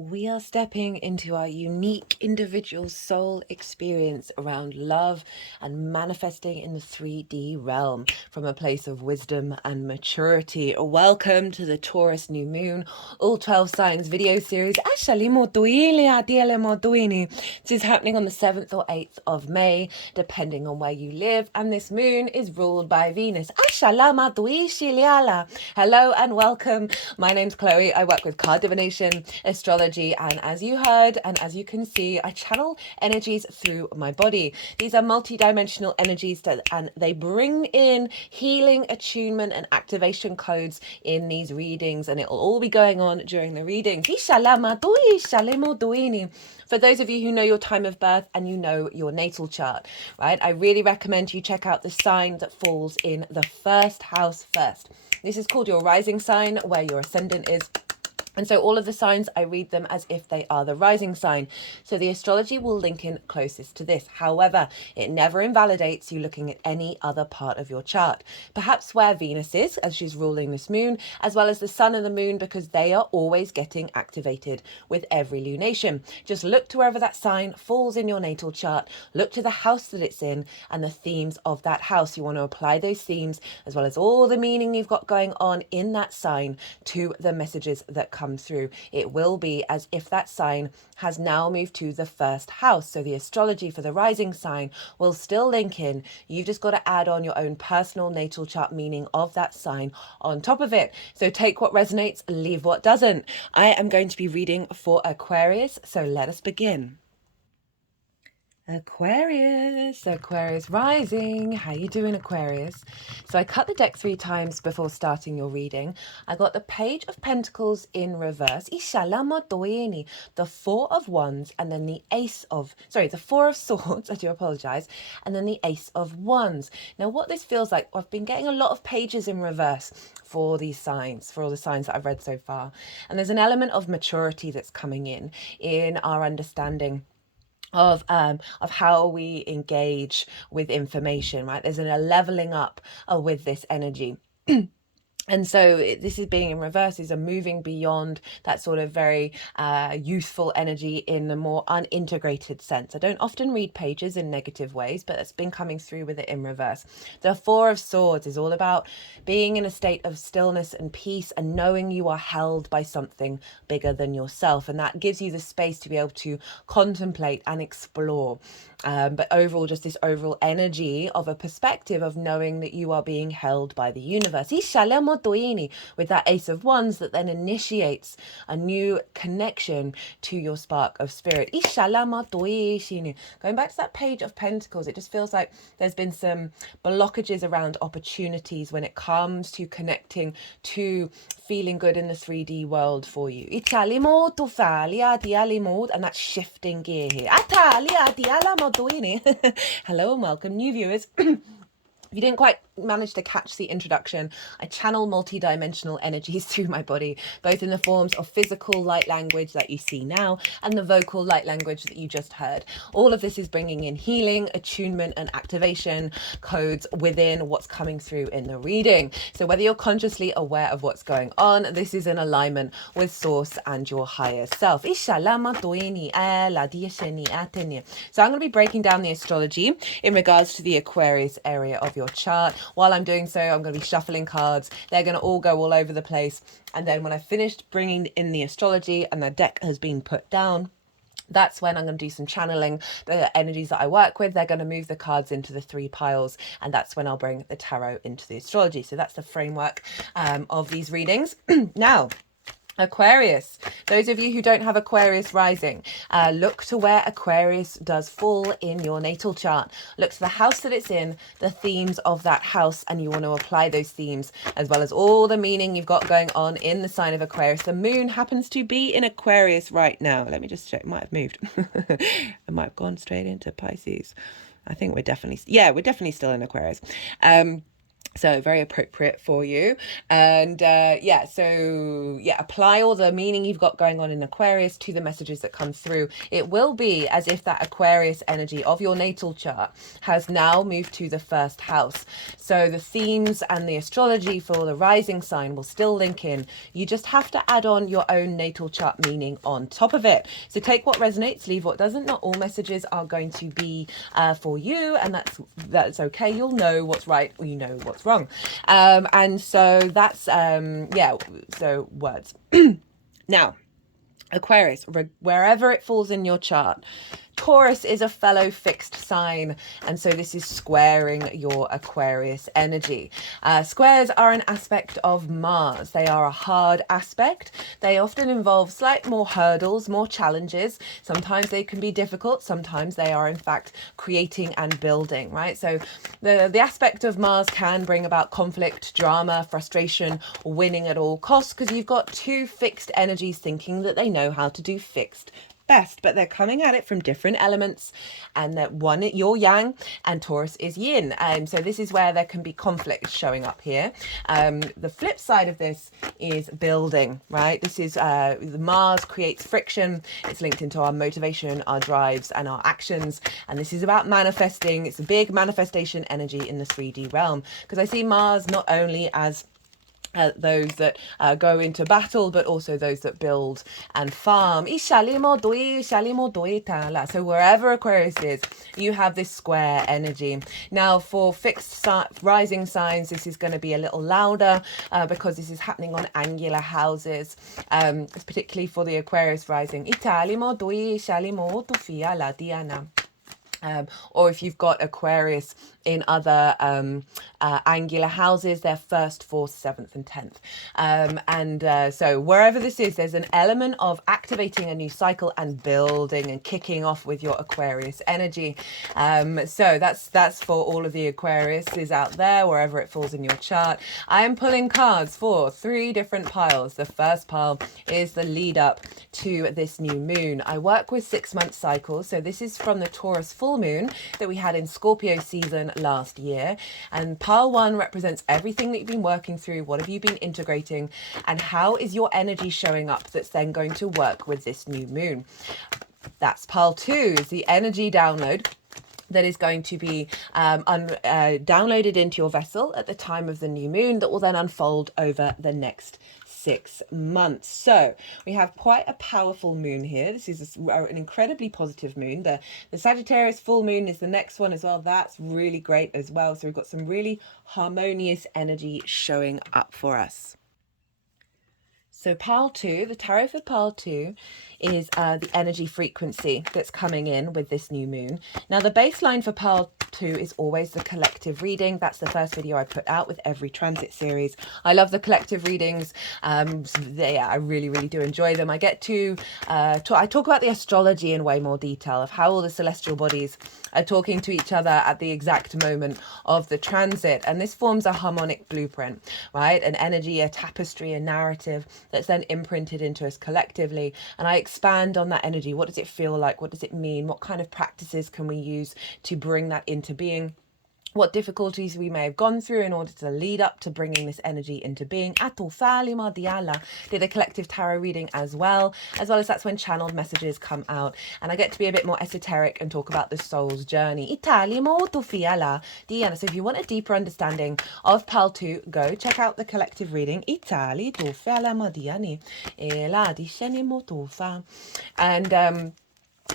we are stepping into our unique individual soul experience around love and manifesting in the 3D realm from a place of wisdom and maturity. Welcome to the Taurus new moon, all 12 signs video series. This is happening on the 7th or 8th of May, depending on where you live, and this moon is ruled by Venus. Hello and welcome. My name's Chloe. I work with card divination, astrology, and as you heard and as you can see, I channel energies through my body. These are multi-dimensional energies and they bring in healing, attunement, and activation codes in these readings, and it will all be going on during the readings. For those of you who know your time of birth and you know your natal chart, right, I really recommend you check out the sign that falls in the first house first. This is called your rising sign, where your ascendant is. And so all of the signs, I read them as if they are the rising sign. So the astrology will link in closest to this. However, it never invalidates you looking at any other part of your chart. Perhaps where Venus is, as she's ruling this moon, as well as the sun and the moon, because they are always getting activated with every lunation. Just look to wherever that sign falls in your natal chart. Look to the house that it's in and the themes of that house. You want to apply those themes, as well as all the meaning you've got going on in that sign, to the messages that come through. It will be as if that sign has now moved to the first house. So the astrology for the rising sign will still link in. You've just got to add on your own personal natal chart meaning of that sign on top of it. So take what resonates, leave what doesn't. I am going to be reading for Aquarius, so let us begin. Aquarius rising. How you doing, Aquarius? So I cut the deck 3 times before starting your reading. I got the Page of Pentacles in reverse, the 4 of Wands, and then the the 4 of Swords, I do apologize, and then the Ace of Wands. Now what this feels like, I've been getting a lot of pages in reverse for these signs, for all the signs that I've read so far. And there's an element of maturity that's coming in our understanding of how we engage with information, right? There's a leveling up with this energy. And so this is being in reverse, is a moving beyond that sort of very youthful energy in a more unintegrated sense. I don't often read pages in negative ways, but it's been coming through with it in reverse. The 4 of Swords is all about being in a state of stillness and peace and knowing you are held by something bigger than yourself. And that gives you the space to be able to contemplate and explore. But overall, just this overall energy of a perspective of knowing that you are being held by the universe. With that Ace of Wands that then initiates a new connection to your spark of spirit. Going back to that Page of Pentacles, it just feels like there's been some blockages around opportunities when it comes to connecting to feeling good in the 3D world for you. And that's shifting gear here. Hello and welcome, new viewers. If you didn't quite manage to catch the introduction, I channel multi-dimensional energies through my body, both in the forms of physical light language that you see now and the vocal light language that you just heard. All of this is bringing in healing, attunement, and activation codes within what's coming through in the reading. So whether you're consciously aware of what's going on, this is in alignment with source and your higher self. So I'm going to be breaking down the astrology in regards to the Aquarius area of your chart. While I'm doing so, I'm going to be shuffling cards. They're going to all go all over the place. And then when I've finished bringing in the astrology and the deck has been put down, that's when I'm going to do some channeling. The energies that I work with, they're going to move the cards into the 3 piles. And that's when I'll bring the tarot into the astrology. So that's the framework of these readings. Now, Aquarius, those of you who don't have Aquarius rising, look to where Aquarius does fall in your natal chart. Look to the house that it's in, the themes of that house, and you want to apply those themes as well as all the meaning you've got going on in the sign of Aquarius. The moon happens to be in Aquarius right now. Let me just check. It might have moved. It might have gone straight into Pisces. I think we're definitely still in Aquarius. So very appropriate for you. And apply all the meaning you've got going on in Aquarius to the messages that come through. It will be as if that Aquarius energy of your natal chart has now moved to the first house. So the themes and the astrology for the rising sign will still link in. You just have to add on your own natal chart meaning on top of it. So take what resonates, leave what doesn't. Not all messages are going to be for you, and that's okay. You'll know what's right, or you know what's wrong. And so that's so words. Now, Aquarius, wherever it falls in your chart, Taurus is a fellow fixed sign, and so this is squaring your Aquarius energy. Squares are an aspect of Mars. They are a hard aspect. They often involve slight more hurdles, more challenges. Sometimes they can be difficult. Sometimes they are, in fact, creating and building, right? So the aspect of Mars can bring about conflict, drama, frustration, winning at all costs, because you've got two fixed energies thinking that they know how to do fixed best, but they're coming at it from different elements, and that one, you're yang and Taurus is yin. So this is where there can be conflict showing up here. The flip side of this is building, right? This is Mars creates friction. It's linked into our motivation, our drives, and our actions, and this is about manifesting. It's a big manifestation energy in the 3D realm, because I see Mars not only as those that go into battle, but also those that build and farm. So wherever Aquarius is, you have this square energy. Now, for fixed rising signs, this is going to be a little louder because this is happening on angular houses, particularly for the Aquarius rising. Or if you've got Aquarius in other angular houses, they're 1st, 4th, 7th and 10th. So wherever this is, there's an element of activating a new cycle and building and kicking off with your Aquarius energy. So that's for all of the Aquariuses out there, wherever it falls in your chart. I am pulling cards for 3 different piles. The first pile is the lead up to this new moon. I work with 6-month cycles, so this is from the Taurus full moon that we had in Scorpio season last year, and pile 1 represents everything that you've been working through. What have you been integrating, and how is your energy showing up that's then going to work with this new moon? That's pile 2, is the energy download that is going to be downloaded into your vessel at the time of the new moon, that will then unfold over the next 6 months. So we have quite a powerful moon here. This is an incredibly positive moon. The Sagittarius full moon is the next one as well. That's really great as well. So we've got some really harmonious energy showing up for us. So pile 2, the tarot for pile 2 is the energy frequency that's coming in with this new moon. Now, the baseline for pile 2 is always the collective reading. That's the first video I put out with every transit series. I love the collective readings. I really, really do enjoy them. I get to I talk about the astrology in way more detail of how all the celestial bodies are talking to each other at the exact moment of the transit. And this forms a harmonic blueprint, right? An energy, a tapestry, a narrative that's then imprinted into us collectively. And I expand on that energy. What does it feel like? What does it mean? What kind of practices can we use to bring that into being? What difficulties we may have gone through in order to lead up to bringing this energy into being. Did a collective tarot reading as well as that's when channeled messages come out, and I get to be a bit more esoteric and talk about the soul's journey. So if you want a deeper understanding of pile 2, go check out the collective reading. And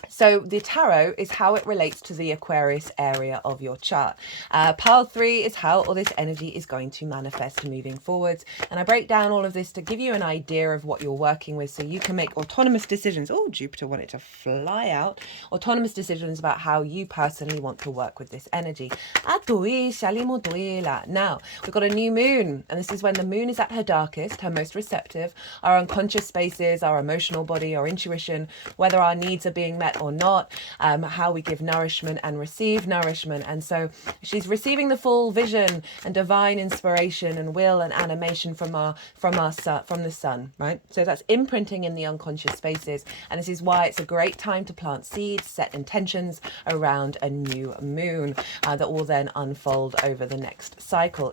so the tarot is how it relates to the Aquarius area of your chart. Pile 3 is how all this energy is going to manifest moving forwards. And I break down all of this to give you an idea of what you're working with, so you can make autonomous decisions. Oh, Jupiter wanted to fly out. Autonomous decisions about how you personally want to work with this energy. Now, we've got a new moon, and this is when the moon is at her darkest, her most receptive. Our unconscious spaces, our emotional body, our intuition, whether our needs are being met met or not, how we give nourishment and receive nourishment. And so she's receiving the full vision and divine inspiration and will and animation from the sun, right? So that's imprinting in the unconscious spaces, and this is why it's a great time to plant seeds, set intentions around a new moon that will then unfold over the next cycle.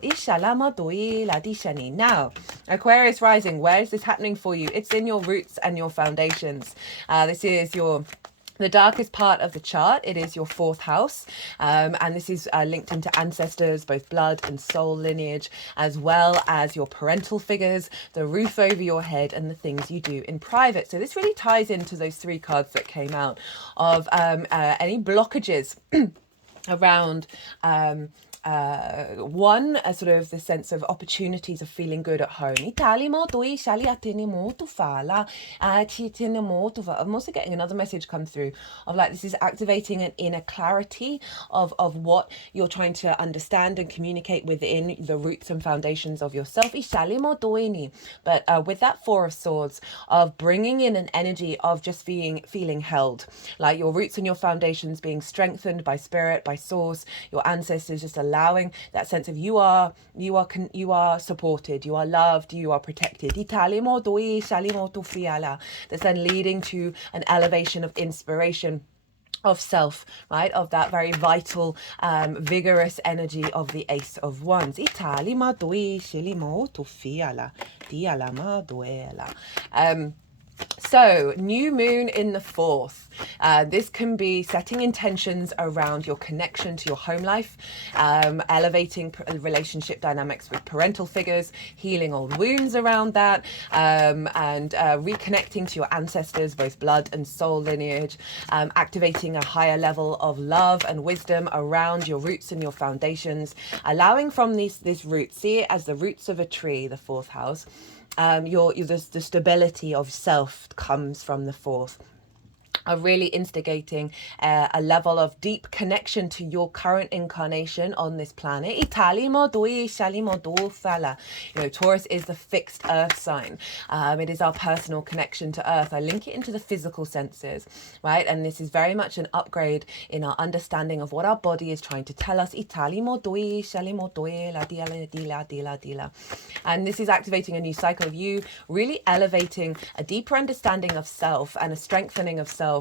Now, Aquarius rising, where is this happening for you? It's in your roots and your foundations. This is the darkest part of the chart. It is your fourth house, and this is linked into ancestors, both blood and soul lineage, as well as your parental figures, the roof over your head, and the things you do in private. So this really ties into those three cards that came out of any blockages around one, a sort of the sense of opportunities of feeling good at home. I'm also getting another message come through of like this is activating an inner clarity of what you're trying to understand and communicate within the roots and foundations of yourself. But with that Four of Swords, of bringing in an energy of just feeling held, like your roots and your foundations being strengthened by spirit, by source, your ancestors just allowing that sense of you are supported, you are loved, you are protected. That's then leading to an elevation of inspiration, of self, right? Of that very vital, vigorous energy of the Ace of Wands. So, new moon in the fourth. This can be setting intentions around your connection to your home life, elevating relationship dynamics with parental figures, healing old wounds around that, and reconnecting to your ancestors, both blood and soul lineage, activating a higher level of love and wisdom around your roots and your foundations, allowing from these roots, see it as the roots of a tree, the fourth house. The stability of self comes from the fourth, are really instigating a level of deep connection to your current incarnation on this planet. You know, Taurus is the fixed earth sign. It is our personal connection to earth. I link it into the physical senses, right? And this is very much an upgrade in our understanding of what our body is trying to tell us. And this is activating a new cycle of you really elevating a deeper understanding of self and a strengthening of self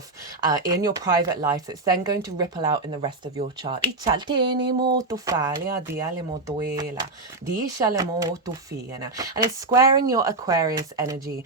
in your private life that's then going to ripple out in the rest of your chart. And it's squaring your Aquarius energy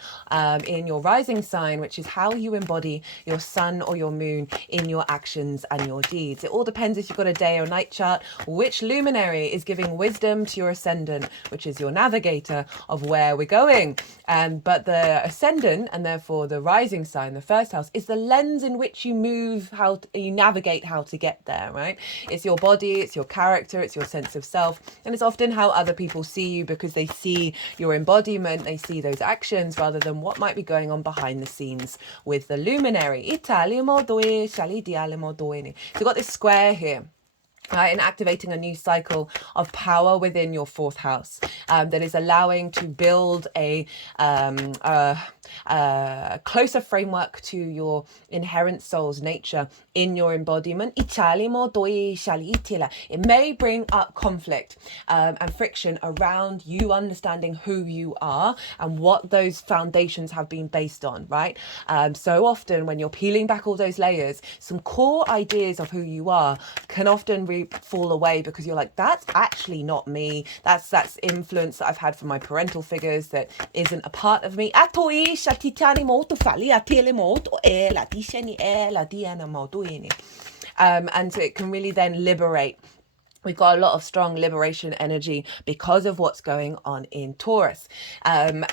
in your rising sign, which is how you embody your sun or your moon in your actions and your deeds. It all depends if you've got a day or night chart, which luminary is giving wisdom to your ascendant, which is your navigator of where we're going. But the ascendant, and therefore the rising sign, the first house, is the lens in which you move, you navigate how to get there, right? It's your body, it's your character, it's your sense of self, and it's often how other people see you because they see your embodiment, they see those actions rather than what might be going on behind the scenes with the luminary. So you've got this square here. And activating a new cycle of power within your fourth house that is allowing to build a closer framework to your inherent soul's nature in your embodiment. It may bring up conflict and friction around you understanding who you are and what those foundations have been based on, right? So often when you're peeling back all those layers, some core ideas of who you are can often fall away because you're like, that's actually not me. That's influence that I've had from my parental figures that isn't a part of me. And so it can really then liberate. We've got a lot of strong liberation energy because of what's going on in Taurus. So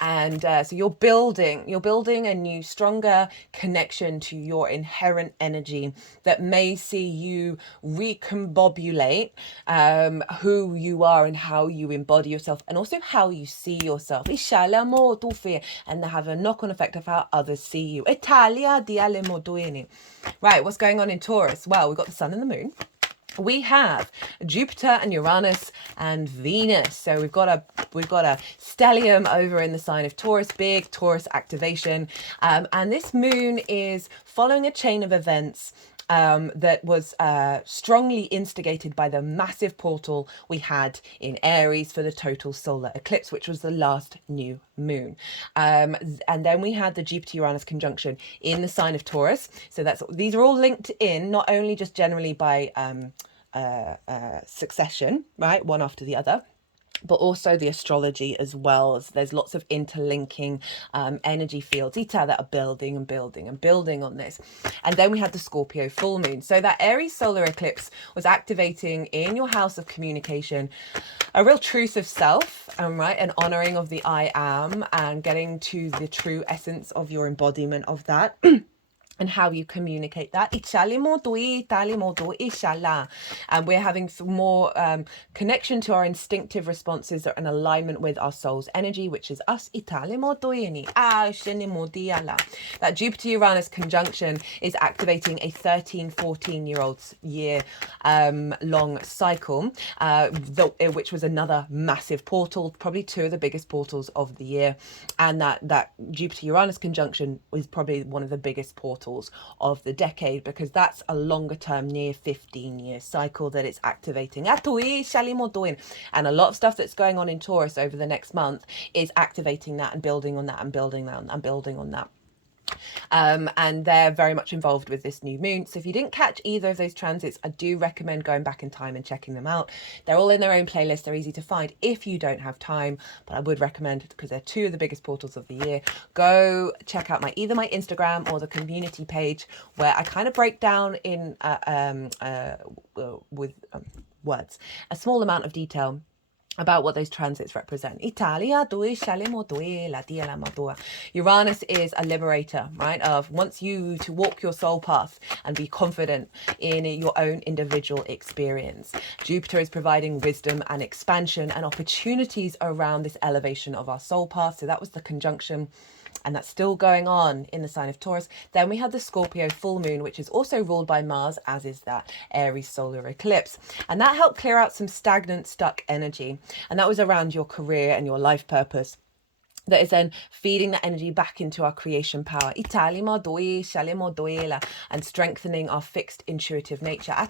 you're building a new, stronger connection to your inherent energy that may see you recombobulate who you are and how you embody yourself and also how you see yourself. And have a knock-on effect of how others see you. Right, what's going on in Taurus? Well, we've got the sun and the moon. we have Jupiter and Uranus and Venus. So we've got a stellium over in the sign of Taurus, big Taurus activation, and this moon is following a chain of events that was strongly instigated by the massive portal we had in Aries for the total solar eclipse, which was the last new moon. And then we had the Jupiter-Uranus conjunction in the sign of Taurus. So these are all linked in, not only just generally by succession, right, one after the other, but also the astrology as well. As there's lots of interlinking energy fields that are building and building and building on this. And then we had the Scorpio full moon. So that Aries solar eclipse was activating in your house of communication a real truth of self, right, an honoring of the I am, and getting to the true essence of your embodiment of that. And how you communicate that. And we're having some more connection to our instinctive responses that are in alignment with our soul's energy, which is us. That Jupiter-Uranus conjunction is activating a 13-14-year-old year long cycle, which was another massive portal, probably two of the biggest portals of the year. And that Jupiter-Uranus conjunction is probably one of the biggest portals of the decade, because that's a longer term, near 15-year cycle that it's activating. And a lot of stuff that's going on in Taurus over the next month is activating that and building on that and building that and building on that. And they're very much involved with this new moon. So if you didn't catch either of those transits, I do recommend going back in time and checking them out. They're all in their own playlist. They're easy to find if you don't have time, but I would recommend, because they're two of the biggest portals of the year, go check out either my Instagram or the community page, where I kind of break down in with words a small amount of detail about what those transits represent. Uranus is a liberator, right? Of wants you to walk your soul path and be confident in your own individual experience. Jupiter is providing wisdom and expansion and opportunities around this elevation of our soul path. So that was the conjunction, and that's still going on in the sign of Taurus. Then we had the Scorpio full moon, which is also ruled by Mars, as is that Aries solar eclipse. And that helped clear out some stagnant, stuck energy. And that was around your career and your life purpose. That is then feeding that energy back into our creation power, and strengthening our fixed intuitive nature. And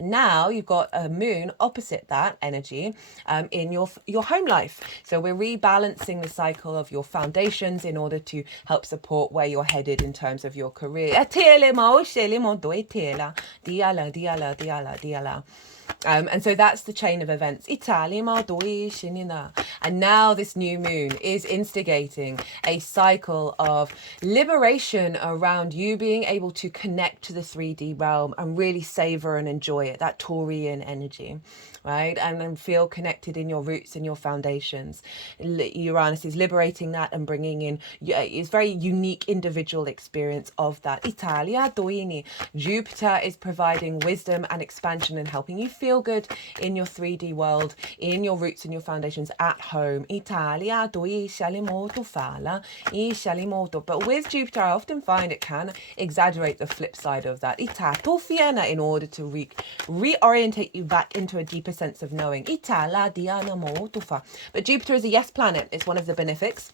now you've got a moon opposite that energy in your home life. So we're rebalancing the cycle of your foundations in order to help support where you're headed in terms of your career. And so that's the chain of events. And now this new moon is instigating a cycle of liberation around you being able to connect to the 3D realm and really savor and enjoy it, that Taurian energy, right? And then feel connected in your roots and your foundations. Uranus is liberating that and bringing in it's very unique individual experience of that. Jupiter is providing wisdom and expansion and helping you feel good in your 3D world, in your roots and your foundations at home. But with Jupiter, I often find it can exaggerate the flip side of that. In order to reorientate you back into a deeper sense of knowing. But Jupiter is a yes planet. It's one of the benefics.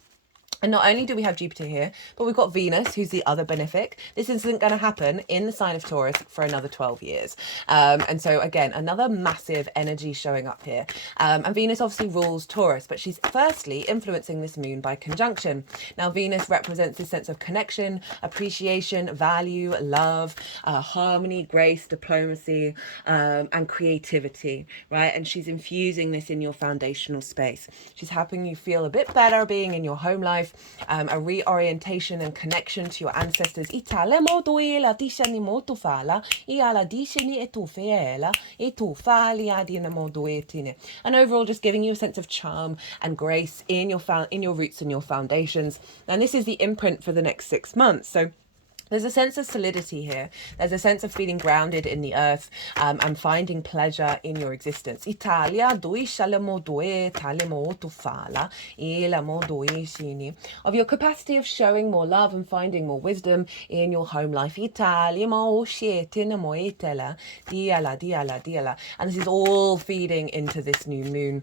And not only do we have Jupiter here, but we've got Venus, who's the other benefic. This isn't going to happen in the sign of Taurus for another 12 years. And so, again, another massive energy showing up here. And Venus obviously rules Taurus, but she's firstly influencing this moon by conjunction. Now, Venus represents this sense of connection, appreciation, value, love, harmony, grace, diplomacy, and creativity, right? And she's infusing this in your foundational space. She's helping you feel a bit better being in your home life, a reorientation and connection to your ancestors. And overall, just giving you a sense of charm and grace in your roots and your foundations. And this is the imprint for the next 6 months. So There's a sense of solidity here. There's a sense of feeling grounded in the earth and finding pleasure in your existence. Italia, doi shalemo doi talemo tufala, ilamo doi shini. Of your capacity of showing more love and finding more wisdom in your home life. Italia mo shetina moetela, diala, diala, diala. And this is all feeding into this new moon.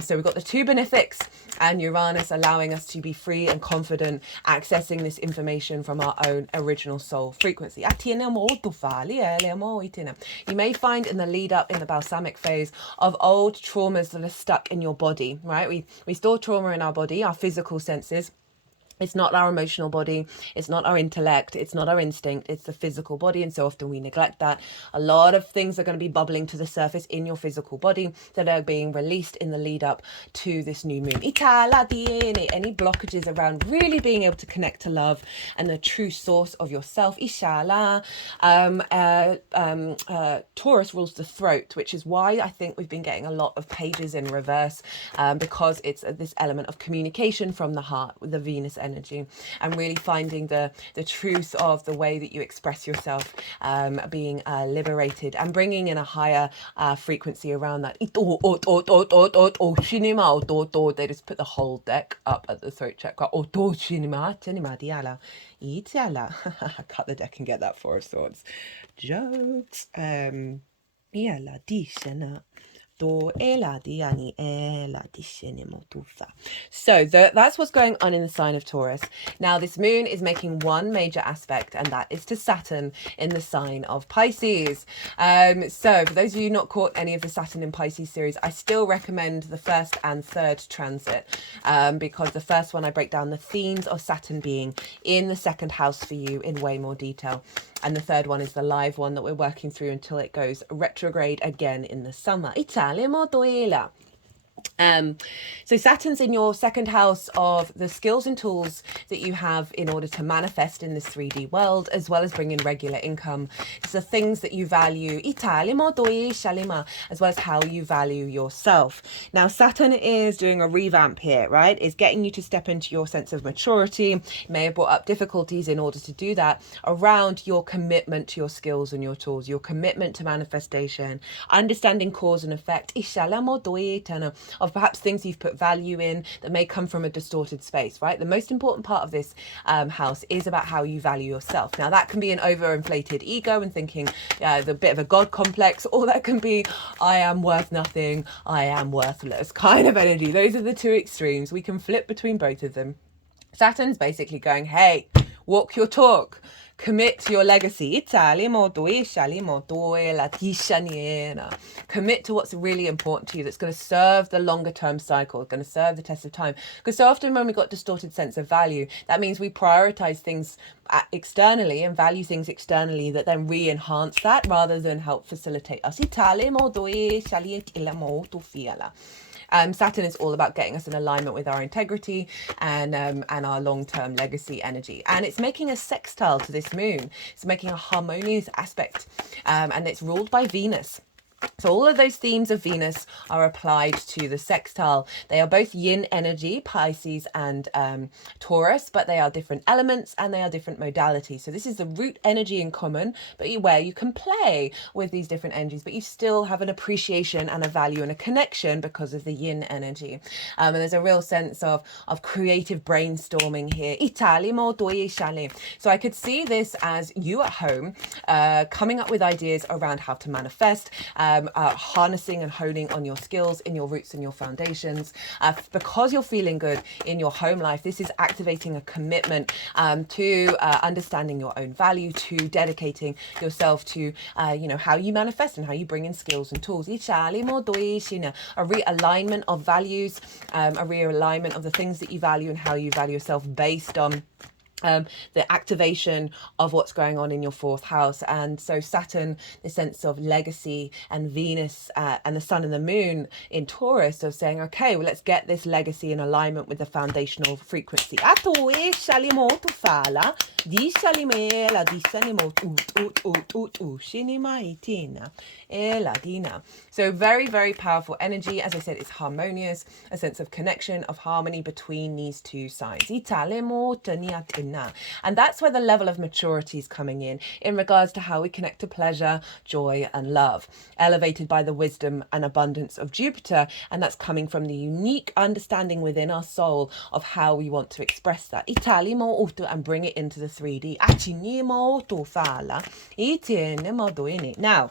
So we've got the two benefics and Uranus allowing us to be free and confident, accessing this information from our own original soul frequency. You may find in the lead up in the balsamic phase of old traumas that are stuck in your body, right? We store trauma in our body, our physical senses. It's not our emotional body. It's not our intellect. It's not our instinct. It's the physical body. And so often we neglect that. A lot of things are going to be bubbling to the surface in your physical body that are being released in the lead up to this new moon. Any blockages around really being able to connect to love and the true source of yourself. Taurus rules the throat, which is why I think we've been getting a lot of pages in reverse because it's this element of communication from the heart with the Venus energy and really finding the truth of the way that you express yourself, being liberated and bringing in a higher frequency around that. They just put the whole deck up at the throat chakra. Cut the deck and get that Four of Swords. Jokes. So that's what's going on in the sign of Taurus. Now this moon is making one major aspect, and that is to Saturn in the sign of Pisces. So for those of you not caught any of the Saturn in Pisces series, I still recommend the first and third transit because the first one I break down the themes of Saturn being in the second house for you in way more detail. And the third one is the live one that we're working through until it goes retrograde again in the summer. So Saturn's in your second house of the skills and tools that you have in order to manifest in this 3D world, as well as bring in regular income. It's the things that you value, as well as how you value yourself. Now, Saturn is doing a revamp here, right? It's getting you to step into your sense of maturity. It may have brought up difficulties in order to do that around your commitment to your skills and your tools, your commitment to manifestation, understanding cause and effect, of perhaps things you've put value in that may come from a distorted space, right? The most important part of this house is about how you value yourself. Now, that can be an overinflated ego and thinking the bit of a God complex, or that can be I am worth nothing, I am worthless kind of energy. Those are the two extremes. We can flip between both of them. Saturn's basically going, hey, walk your talk. Commit to your legacy. Commit to what's really important to you, that's going to serve the longer term cycle, going to serve the test of time. Because so often when we've got distorted sense of value, that means we prioritize things externally and value things externally that then re-enhance that rather than help facilitate us. Saturn is all about getting us in alignment with our integrity and our long-term legacy energy. And it's making a sextile to this moon. It's making a harmonious aspect, and it's ruled by Venus. So all of those themes of Venus are applied to the sextile. They are both yin energy, Pisces and Taurus, but they are different elements and they are different modalities. So this is the root energy in common, but where you can play with these different energies, but you still have an appreciation and a value and a connection because of the yin energy. And there's a real sense of creative brainstorming here. So I could see this as you at home coming up with ideas around how to manifest, harnessing and honing on your skills in your roots and your foundations. Because you're feeling good in your home life, this is activating a commitment to understanding your own value, to dedicating yourself to how you manifest and how you bring in skills and tools. A realignment of values, a realignment of the things that you value and how you value yourself based on the activation of what's going on in your fourth house. And so Saturn, the sense of legacy, and Venus and the sun and the moon in Taurus of saying, okay, well, let's get this legacy in alignment with the foundational frequency. So very, very powerful energy. As I said, it's harmonious, a sense of connection, of harmony between these two signs. And that's where the level of maturity is coming in regards to how we connect to pleasure, joy, and love, elevated by the wisdom and abundance of Jupiter. And that's coming from the unique understanding within our soul of how we want to express that. And bring it into the 3D. Now,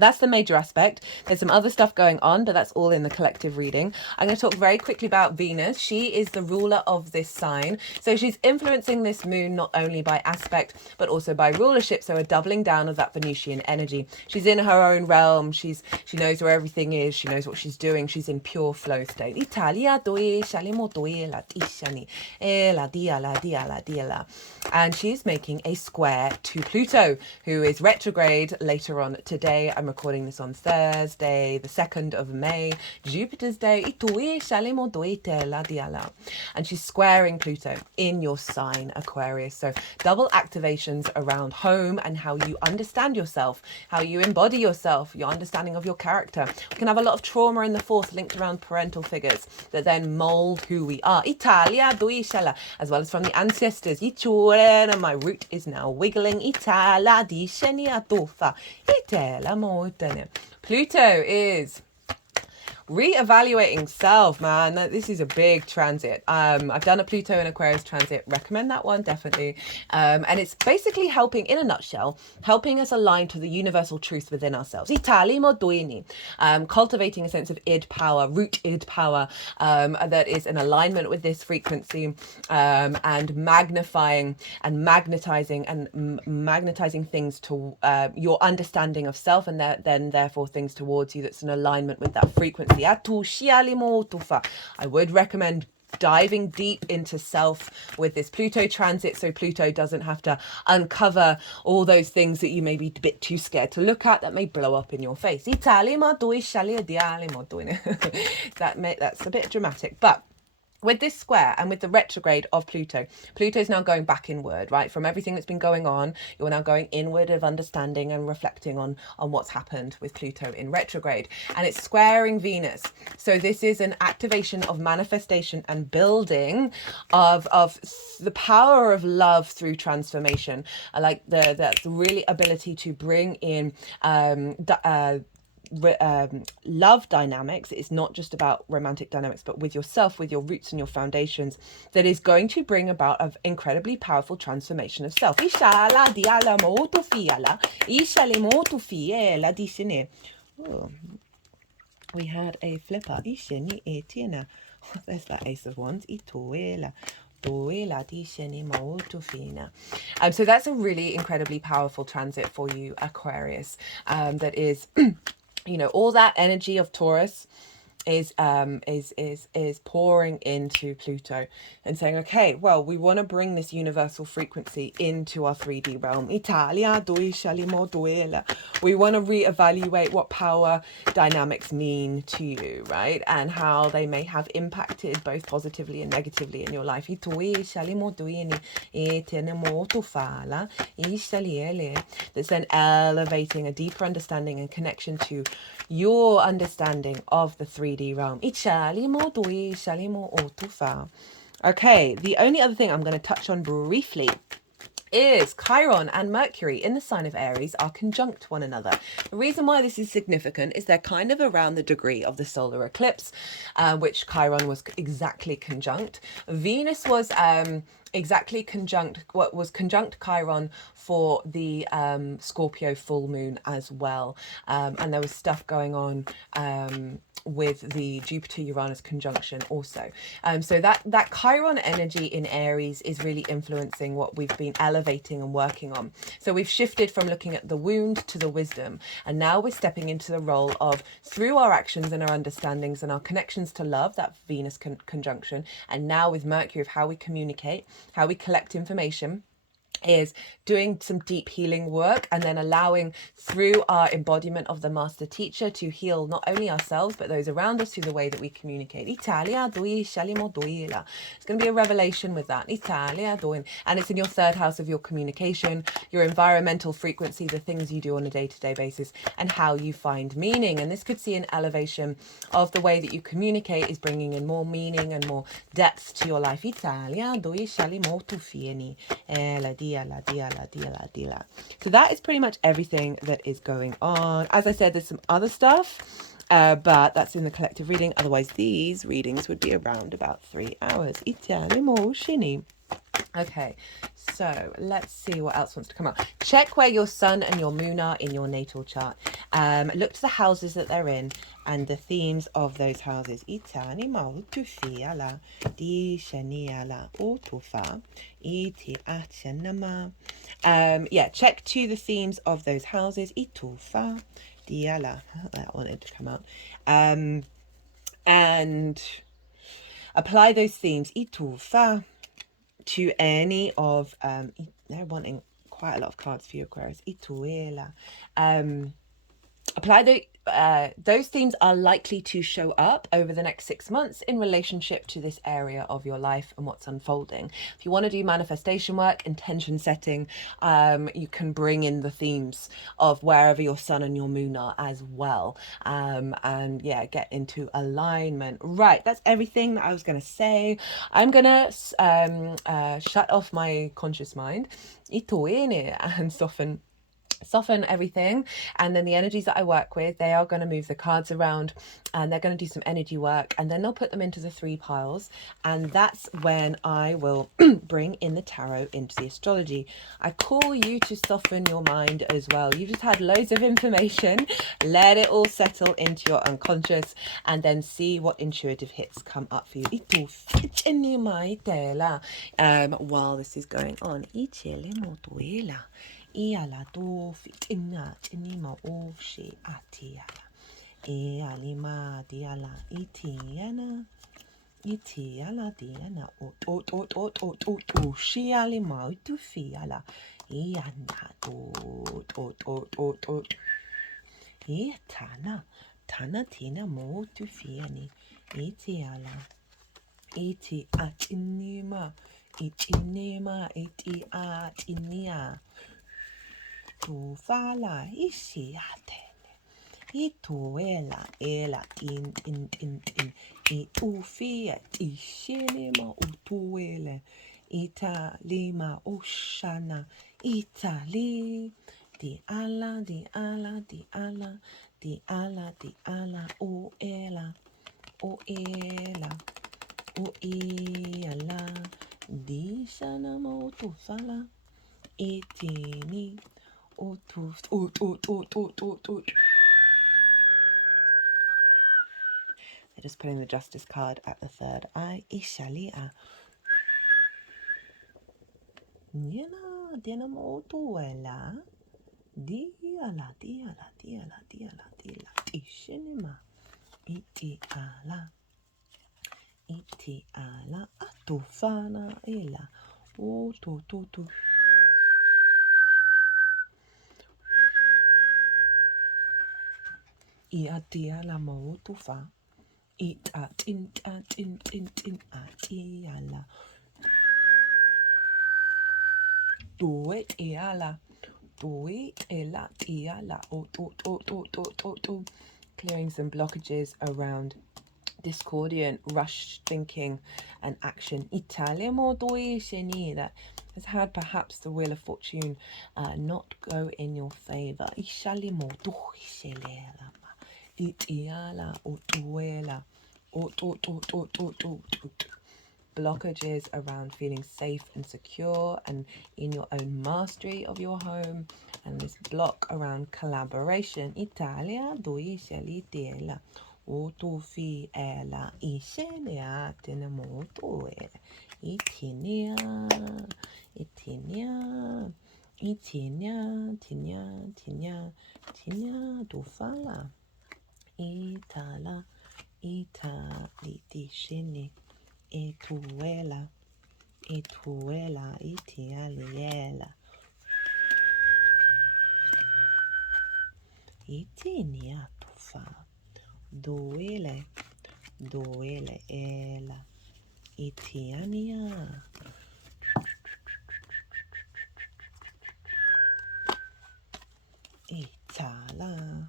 that's the major aspect. There's some other stuff going on, but that's all in the collective reading. I'm going to talk very quickly about Venus. She is the ruler of this sign. So she's influencing this moon not only by aspect, but also by rulership. So a doubling down of that Venusian energy. She's in her own realm. She knows where everything is. She knows what she's doing. She's in pure flow state. And she's making a square to Pluto, who is retrograde later on today. I'm recording this on Thursday, the 2nd of May, Jupiter's day. And she's squaring Pluto in your sign, Aquarius. So double activations around home and how you understand yourself, how you embody yourself, your understanding of your character. We can have a lot of trauma in the 4th linked around parental figures that then mold who we are. As well as from the ancestors. My root is now wiggling. Pluto is reevaluating self, man. This is a big transit. I've done a Pluto and Aquarius transit. Recommend that one, definitely. And it's basically helping, in a nutshell, helping us align to the universal truth within ourselves. Cultivating a sense of id power, root id power, that is in alignment with this frequency, and magnifying and magnetizing things to your understanding of self, and then therefore things towards you that's in alignment with that frequency. I would recommend diving deep into self with this Pluto transit, so Pluto doesn't have to uncover all those things that you may be a bit too scared to look at that may blow up in your face. That's a bit dramatic, but with this square and with the retrograde of Pluto, Pluto's now going back inward, right? From everything that's been going on, you're now going inward of understanding and reflecting on what's happened with Pluto in retrograde. And it's squaring Venus. So this is an activation of manifestation and building of the power of love through transformation. Like the really ability to bring in love dynamics. It's not just about romantic dynamics, but with yourself, with your roots and your foundations, that is going to bring about an incredibly powerful transformation of self. Oh, we had a flipper. There's that Ace of Wands. So that's a really incredibly powerful transit for you, Aquarius, that is all that energy of Taurus is pouring into Pluto and saying, okay, well, we want to bring this universal frequency into our 3D realm. We want to reevaluate what power dynamics mean to you, right? And how they may have impacted both positively and negatively in your life. That's then elevating a deeper understanding and connection to your understanding of the 3D realm. Okay, the only other thing I'm going to touch on briefly is Chiron and Mercury in the sign of Aries are conjunct one another. The reason why this is significant is they're kind of around the degree of the solar eclipse, which Chiron was exactly conjunct. Venus was exactly conjunct Chiron for the Scorpio full moon as well, and there was stuff going on with the Jupiter-Uranus conjunction also. So that Chiron energy in Aries is really influencing what we've been elevating and working on. So we've shifted from looking at the wound to the wisdom, and now we're stepping into the role of, through our actions and our understandings and our connections to love, that Venus conjunction, and now with Mercury, of how we communicate, how we collect information, is doing some deep healing work and then allowing through our embodiment of the master teacher to heal not only ourselves but those around us through the way that we communicate. Italia doi shalimo doila. It's going to be a revelation with that. Italia doin, and it's in your third house of your communication, your environmental frequency, the things you do on a day-to-day basis, and how you find meaning. And this could see an elevation of the way that you communicate is bringing in more meaning and more depth to your life. Italia doi shalimo tu fieni. La dia, la dia, la dia, la dia. So that is pretty much everything that is going on. As I said, there's some other stuff, but that's in the collective reading. Otherwise, these readings would be around about 3 hours. Okay, so let's see what else wants to come up. Check where your sun and your moon are in your natal chart. Look to the houses that they're in and the themes of those houses. Yeah, check to the themes of those houses. That wanted to come out. And apply those themes to any of they're wanting quite a lot of cards for you, Aquarius. Apply those themes are likely to show up over the next 6 months in relationship to this area of your life and what's unfolding. If you want to do manifestation work, intention setting, you can bring in the themes of wherever your sun and your moon are as well, and yeah, get into alignment. Right, that's everything that I was going to say. I'm going to shut off my conscious mind and soften everything, and then the energies that I work with, they are going to move the cards around and they're going to do some energy work, and then they'll put them into the 3 piles, and that's when I will bring in the tarot into the astrology. I call you to soften your mind as well. You've just had loads of information, let it all settle into your unconscious and then see what intuitive hits come up for you while this is going on. Iala do fitina tinima o she atiala. Alima diala itiana. Itiala diana o she alima tu fiala. Iana o tana tina mo tu fiani. Itiala. Iti atinima. Itinima iti atinia. Tu fala isiatele. Ituela ela in itufia tishinima utuele. Italima oshana Itali. Di ala di ala di ala di ala di ala o ela o ela di shana mo tu fala itini. They're just putting the Justice card at the third eye. Ishalia. Nina dinamo tuela. Diala. Tishinima. Iti ala. Atufana ila. O tu. Iatia la mautufa. Ita tin atiala. Do it iala. O. Clearing some blockages around discordant, rushed thinking and action. Italia mo doi sheni, that has had perhaps the wheel of fortune not go in your favor. Ishali mo doi shelera. Itiala o tuela. O. Blockages around feeling safe and secure and in your own mastery of your home, and this block around collaboration. Italia doi shelitiela. O tu fi ela ishelea tenemoto itinia tu fala itali di shini etuela Ituela, itialiela. Itinia tufa. Duele, duele ela. Itiania. Itala.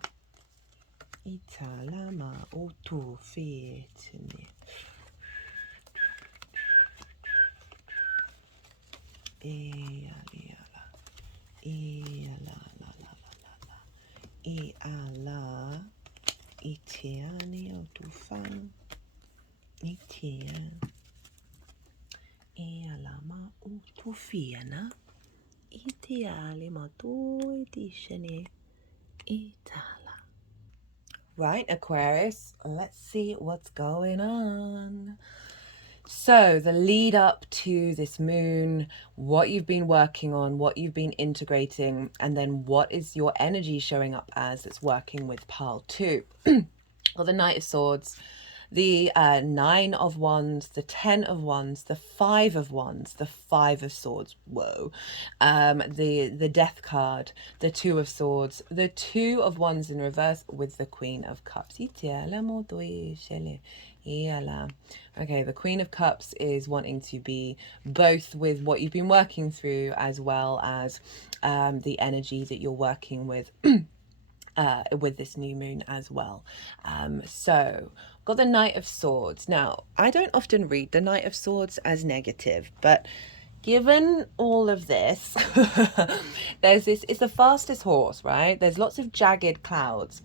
Italama utufietini. Ealiala. Eala la la la la la. Eala. Itiani utufan. Itia. Ealama utufiana. Itiali matu itishene. Itala. Right, Aquarius, let's see what's going on. So the lead up to this moon, what you've been working on, what you've been integrating, and then what is your energy showing up as that's working with pile 2. Well, the Knight of Swords, the 9 of Wands, the 10 of Wands, the 5 of Wands, the 5 of Swords, whoa, the Death card, the 2 of Swords, the 2 of Wands in reverse with the Queen of Cups. Okay, the Queen of Cups is wanting to be both with what you've been working through as well as the energy that you're working with this new moon as well. So got the Knight of Swords. Now, I don't often read the Knight of Swords as negative, but given all of this, there's this, it's the fastest horse, right? There's lots of jagged clouds,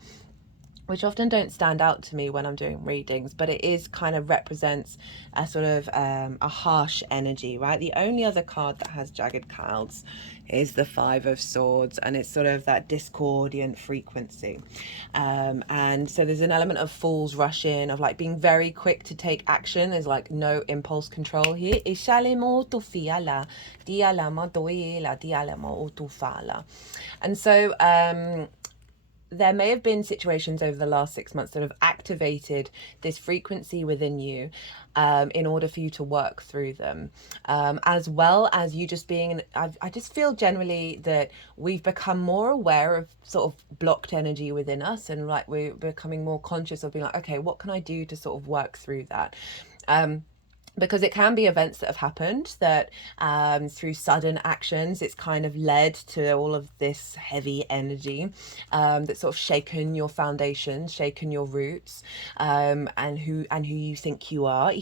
which often don't stand out to me when I'm doing readings, but it is kind of represents a sort of a harsh energy, right? The only other card that has jagged clouds is the 5 of Swords, and it's sort of that discordant frequency. And so there's an element of fools rush in, of like being very quick to take action. There's like no impulse control here. And so there may have been situations over the last 6 months that have activated this frequency within you in order for you to work through them, as well as you just being, I just feel generally that we've become more aware of sort of blocked energy within us, and like we're becoming more conscious of being like, okay, what can I do to sort of work through that? Because it can be events that have happened that through sudden actions, it's kind of led to all of this heavy energy that's sort of shaken your foundations, shaken your roots, and who you think you are.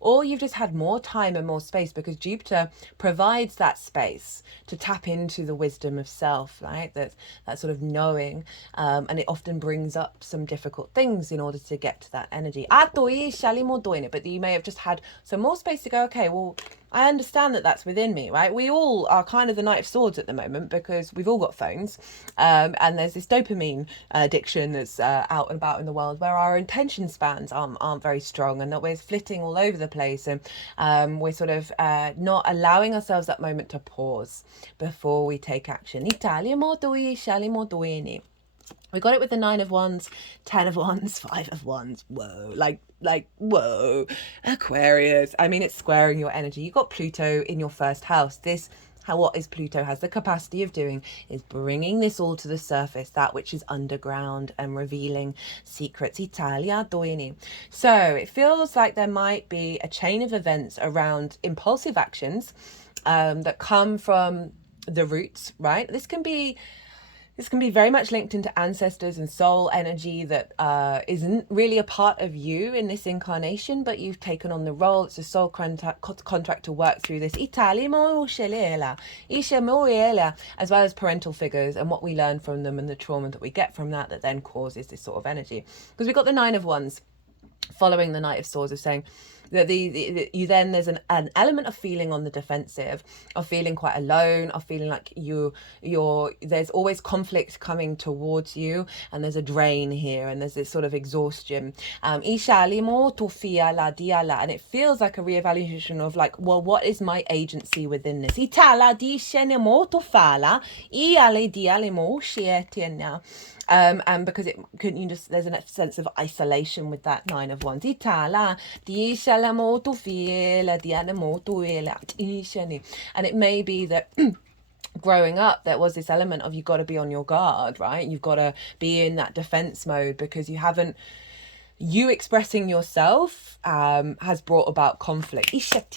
Or you've just had more time and more space because Jupiter provides that space to tap into the wisdom of self, right? That sort of knowing, and it often brings up some difficult things in order to get to that energy. But you may have just had some more space to go, okay, well, I understand that that's within me, right? We all are kind of the Knight of Swords at the moment because we've all got phones, and there's this dopamine addiction that's out and about in the world where our attention spans aren't very strong, and that we're flitting all over the place, and we're sort of not allowing ourselves that moment to pause before we take action. We got it with the 9 of Wands, 10 of Wands, 5 of Wands. Whoa, like whoa, Aquarius. I mean, it's squaring your energy. You got Pluto in your first house. What is Pluto has the capacity of doing is bringing this all to the surface, that which is underground, and revealing secrets. So it feels like there might be a chain of events around impulsive actions that come from the roots, right? This can be very much linked into ancestors and soul energy that isn't really a part of you in this incarnation, but you've taken on the role. It's a soul contract to work through this. As well as parental figures and what we learn from them and the trauma that we get from that then causes this sort of energy. Because we've got the 9 of Wands following the Knight of Swords, of saying that there's an element of feeling on the defensive, of feeling quite alone, of feeling like there's always conflict coming towards you, and there's a drain here, and there's this sort of exhaustion. And it feels like a reevaluation of like, well, what is my agency within this? And because it couldn't, you just, there's a sense of isolation with that Nine of Wands. And it may be that growing up there was this element of you've got to be on your guard, right? You've got to be in that defense mode because you expressing yourself has brought about conflict. We've got the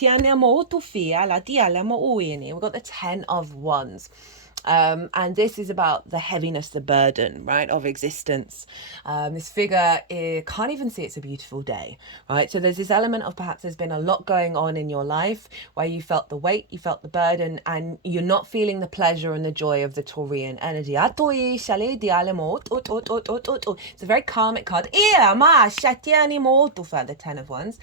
10 of Wands. And this is about the heaviness, the burden, right, of existence. This figure can't even see it's a beautiful day, right? So there's this element of perhaps there's been a lot going on in your life where you felt the weight, you felt the burden, and you're not feeling the pleasure and the joy of the Taurian energy. It's a very karmic card. The 10 of Wands.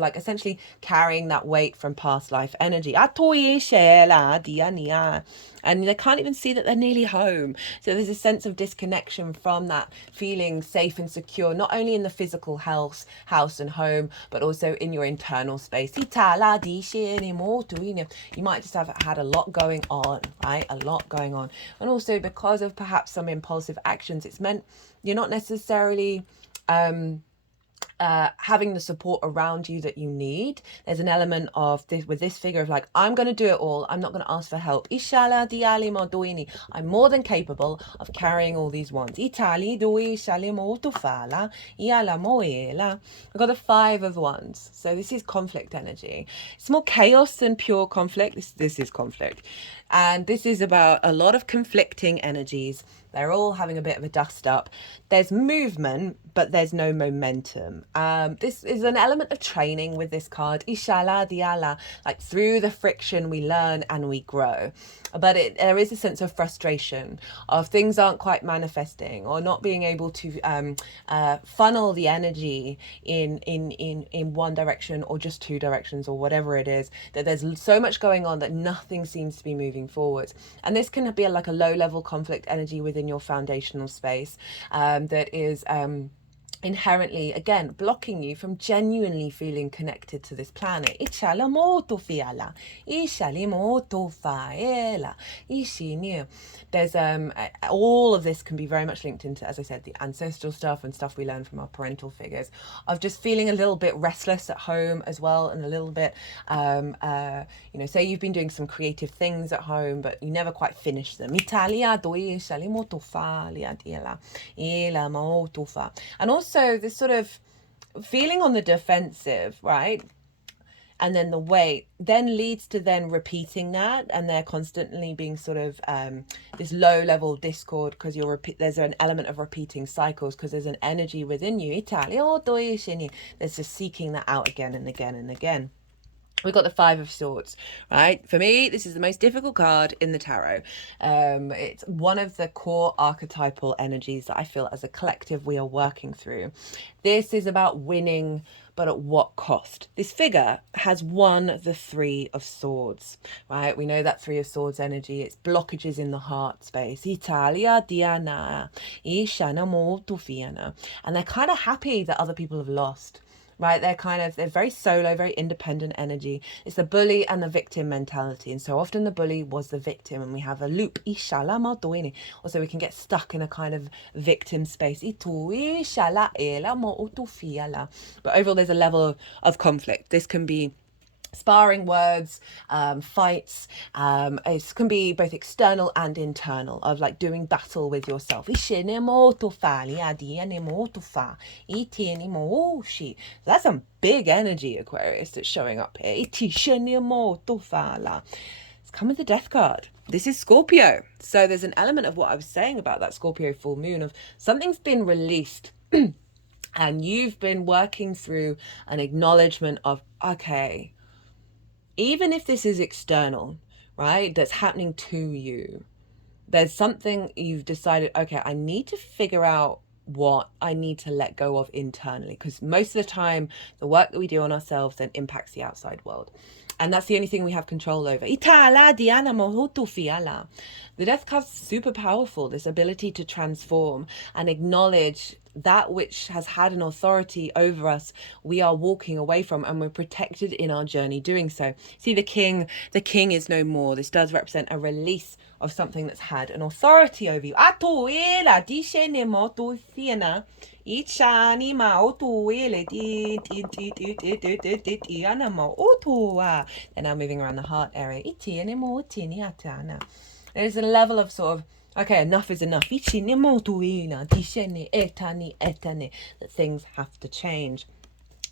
Like essentially carrying that weight from past life energy. And they can't even see that they're nearly home. So there's a sense of disconnection from that feeling safe and secure, not only in the physical house and home, but also in your internal space. You might just have had a lot going on, right? A lot going on. And also because of perhaps some impulsive actions, it's meant you're not necessarily having the support around you that you need. There's an element of this with this figure of like, I'm going to do it all. I'm not going to ask for help. I'm more than capable of carrying all these wands. I've got the 5 of Wands. So this is conflict energy. It's more chaos than pure conflict. This is conflict. And this is about a lot of conflicting energies. They're all having a bit of a dust up. There's movement, but there's no momentum. This is an element of training with this card. Ishala diala, like through the friction we learn and we grow. But there is a sense of frustration of things aren't quite manifesting or not being able to funnel the energy in one direction or just 2 directions or whatever it is. That there's so much going on that nothing seems to be moving forward. And this can be like a low-level conflict energy within your foundational space that is inherently, again, blocking you from genuinely feeling connected to this planet. There's all of this can be very much linked into, as I said, the ancestral stuff and stuff we learn from our parental figures, of just feeling a little bit restless at home as well, and a little bit say you've been doing some creative things at home but you never quite finish them. And also this sort of feeling on the defensive, right? And then the weight then leads to then repeating that, and they're constantly being sort of this low level discord because there's an element of repeating cycles because there's an energy within you. There's just seeking that out again and again and again. We've got the 5 of Swords, right? For me, this is the most difficult card in the tarot. It's one of the core archetypal energies that I feel as a collective we are working through. This is about winning, but at what cost? This figure has won the 3 of Swords, right? We know that 3 of Swords energy, it's blockages in the heart space. Italia, Diana, Ishana, Moltufiana. And they're kind of happy that other people have lost. Right, they're very solo, very independent energy. It's the bully and the victim mentality, and so often the bully was the victim, and we have a loop. Also, we can get stuck in a kind of victim space. But overall, there's a level of conflict. This can be sparring words, fights. It can be both external and internal, of like doing battle with yourself. So that's some big energy, Aquarius, that's showing up here. It's come with the Death card. This is Scorpio. So there's an element of what I was saying about that Scorpio full moon of something's been released and you've been working through an acknowledgement of, okay, even if this is external, right, that's happening to you, there's something you've decided, okay, I need to figure out what I need to let go of internally, because most of the time the work that we do on ourselves then impacts the outside world, and that's the only thing we have control over. The Death card's super powerful, this ability to transform and acknowledge that which has had an authority over us, we are walking away from, and we're protected in our journey doing so. See, the king is no more. This does represent a release of something that's had an authority over you. They're now moving around the heart area. There's a level of sort of, okay, enough is enough. That things have to change.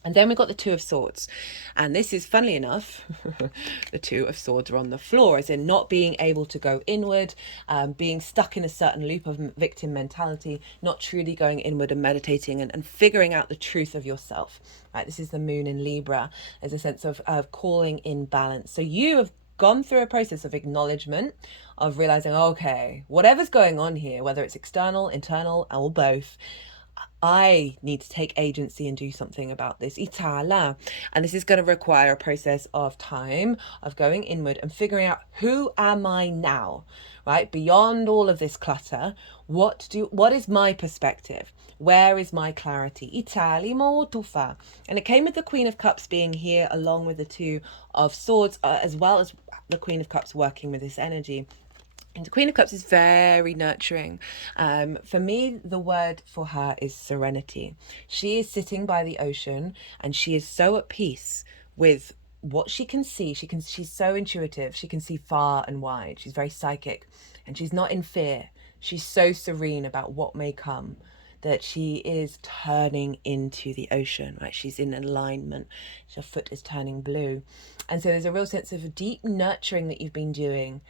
And then we've got the Two of Swords. And this is, funnily enough, the Two of Swords are on the floor, as in not being able to go inward, being stuck in a certain loop of victim mentality, not truly going inward and meditating and figuring out the truth of yourself. Right? This is the moon in Libra, as a sense of calling in balance. So you have gone through a process of acknowledgement, of realizing, okay, whatever's going on here, whether it's external, internal, or both, I need to take agency and do something about this. Itala. And this is going to require a process of time, of going inward and figuring out, who am I now, right? Beyond all of this clutter, what is my perspective? Where is my clarity? Itali motufa. And it came with the Queen of Cups being here, along with the Two of Swords, as well as the Queen of Cups working with this energy. And the Queen of Cups is very nurturing. For me, the word for her is serenity. She is sitting by the ocean and she is so at peace with what she can see. She's so intuitive. She can see far and wide. She's very psychic and she's not in fear. She's so serene about what may come, that she is turning into the ocean, right? She's in alignment. Her foot is turning blue. And so there's a real sense of deep nurturing that you've been doing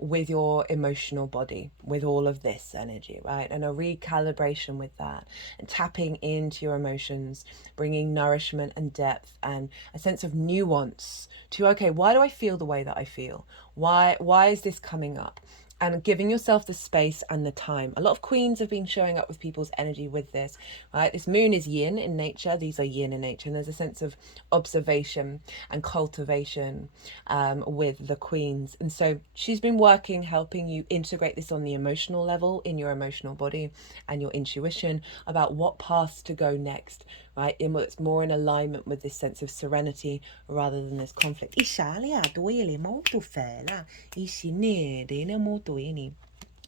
with your emotional body, with all of this energy, right? And a recalibration with that, and tapping into your emotions, bringing nourishment and depth and a sense of nuance to, okay, why do I feel the way that I feel? Why is this coming up? And giving yourself the space and the time. A lot of queens have been showing up with people's energy with this, right? This moon is yin in nature. These are yin in nature. And there's a sense of observation and cultivation with the queens. And so she's been working, helping you integrate this on the emotional level, in your emotional body and your intuition about what paths to go next, right? It's more in alignment with this sense of serenity rather than this conflict.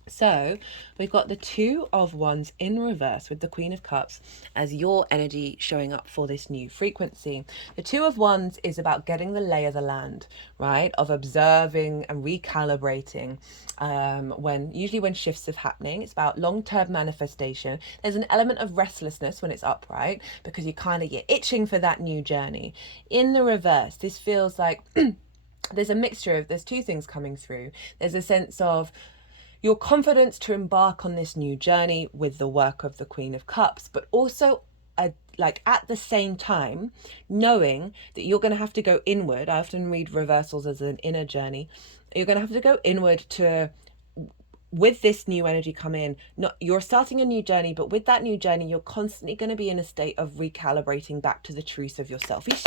So we've got the Two of Wands in reverse with the Queen of Cups as your energy showing up for this new frequency. The Two of Wands is about getting the lay of the land, right? Of observing and recalibrating when shifts are happening. It's about long-term manifestation. There's an element of restlessness when it's upright because you're itching for that new journey. In the reverse, this feels like there's two things coming through. There's a sense of your confidence to embark on this new journey with the work of the Queen of Cups, but also at the same time, knowing that you're going to have to go inward. I often read reversals as an inner journey. You're going to have to go inward to, with this new energy come in, you're starting a new journey, but with that new journey, you're constantly going to be in a state of recalibrating back to the truth of yourself. That's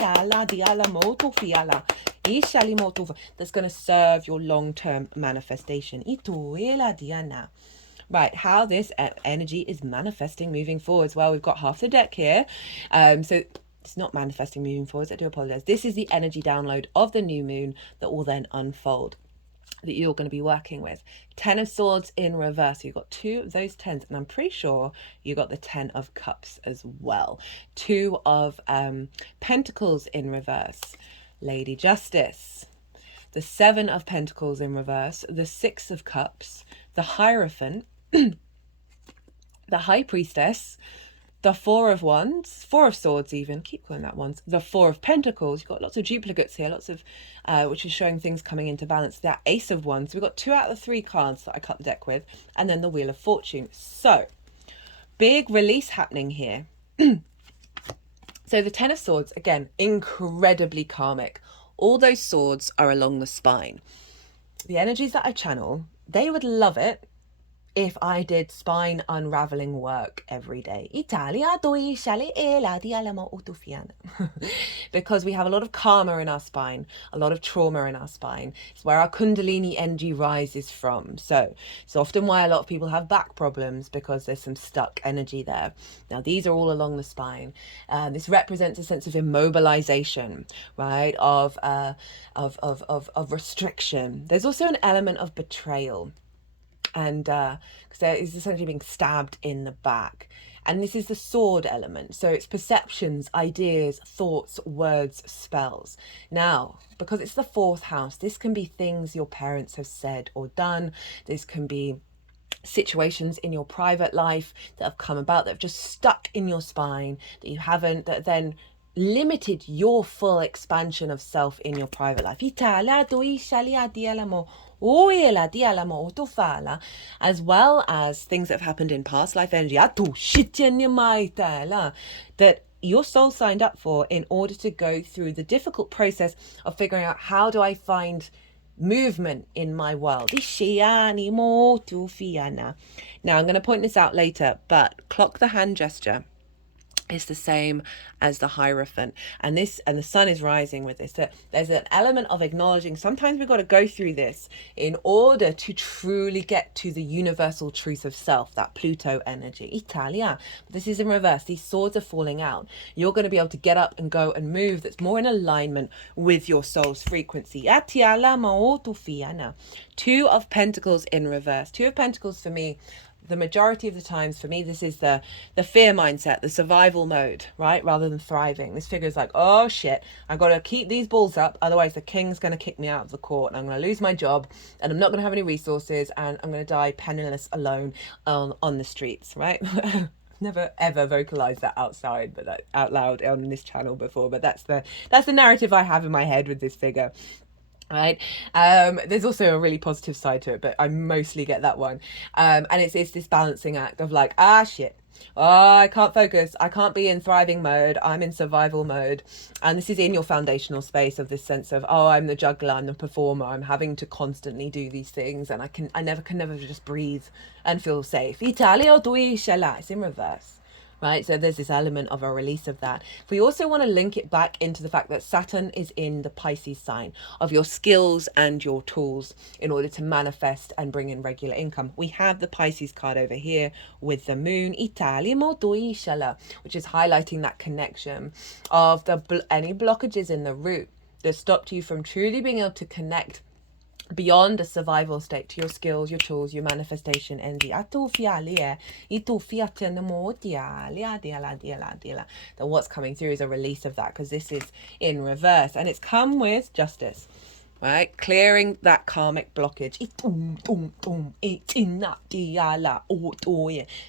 going to serve your long-term manifestation. Right, how this energy is manifesting moving forwards. Well, we've got half the deck here. So it's not manifesting moving forwards. I do apologize. This is the energy download of the new moon that will then unfold, that you're going to be working with. 10 of Swords in reverse. You've got two of those 10s, and I'm pretty sure you got the 10 of Cups as well. 2 of Pentacles in reverse. Lady Justice. The 7 of Pentacles in reverse. The 6 of Cups. The Hierophant. The High Priestess. The 4 of Wands, 4 of Swords even, keep calling that Wands. The 4 of Pentacles, you've got lots of duplicates here, lots of, which is showing things coming into balance. That Ace of Wands, we've got 2 out of the 3 cards that I cut the deck with, and then the Wheel of Fortune. So, big release happening here. So the 10 of Swords, again, incredibly karmic. All those swords are along the spine. The energies that I channel, they would love it if I did spine unraveling work every day. Because we have a lot of karma in our spine, a lot of trauma in our spine. It's where our kundalini energy rises from. So it's often why a lot of people have back problems, because there's some stuck energy there. Now, these are all along the spine. This represents a sense of immobilization, right? Of restriction. There's also an element of betrayal, and because there is essentially being stabbed in the back, and this is the sword element, so it's perceptions, ideas, thoughts, words, spells. Now, because it's the fourth house, this can be things your parents have said or done. This can be situations in your private life that have come about, that have just stuck in your spine, that you haven't, that then limited your full expansion of self in your private life. As well as things that have happened in past life energy that your soul signed up for, in order to go through the difficult process of figuring out, how do I find movement in my world. Now, I'm going to point this out later, but clock the hand gesture is the same as the Hierophant, and the sun is rising with this. So there's an element of acknowledging sometimes we've got to go through this in order to truly get to the universal truth of self, that Pluto energy. Italia. But this is in reverse. These swords are falling out. You're going to be able to get up and go and move that's more in alignment with your soul's frequency. Two of Pentacles in reverse. Two of Pentacles, for me, the majority of the times, for me, this is the fear mindset, the survival mode, right? Rather than thriving. This figure is like, oh shit, I've got to keep these balls up, otherwise the king's going to kick me out of the court, and I'm going to lose my job, and I'm not going to have any resources, and I'm going to die penniless alone on the streets, right? Never ever vocalized that outside, but out loud on this channel before. But that's the narrative I have in my head with this figure. Right. There's also a really positive side to it, but I mostly get that one. And it's this balancing act of like, shit, I can't focus, I can't be in thriving mode, I'm in survival mode. And this is in your foundational space of this sense of, I'm the juggler, I'm the performer, I'm having to constantly do these things, and I can never just breathe and feel safe. It's in reverse. Right, so there's this element of a release of that. We also want to link it back into the fact that Saturn is in the Pisces sign of your skills and your tools in order to manifest and bring in regular income. We have the Pisces card over here with the moon, which is highlighting that connection of any blockages in the root that stopped you from truly being able to connect beyond a survival state to your skills, your tools, your manifestation energy. That what's coming through is a release of that, because this is in reverse, and it's come with justice, right? Clearing that karmic blockage.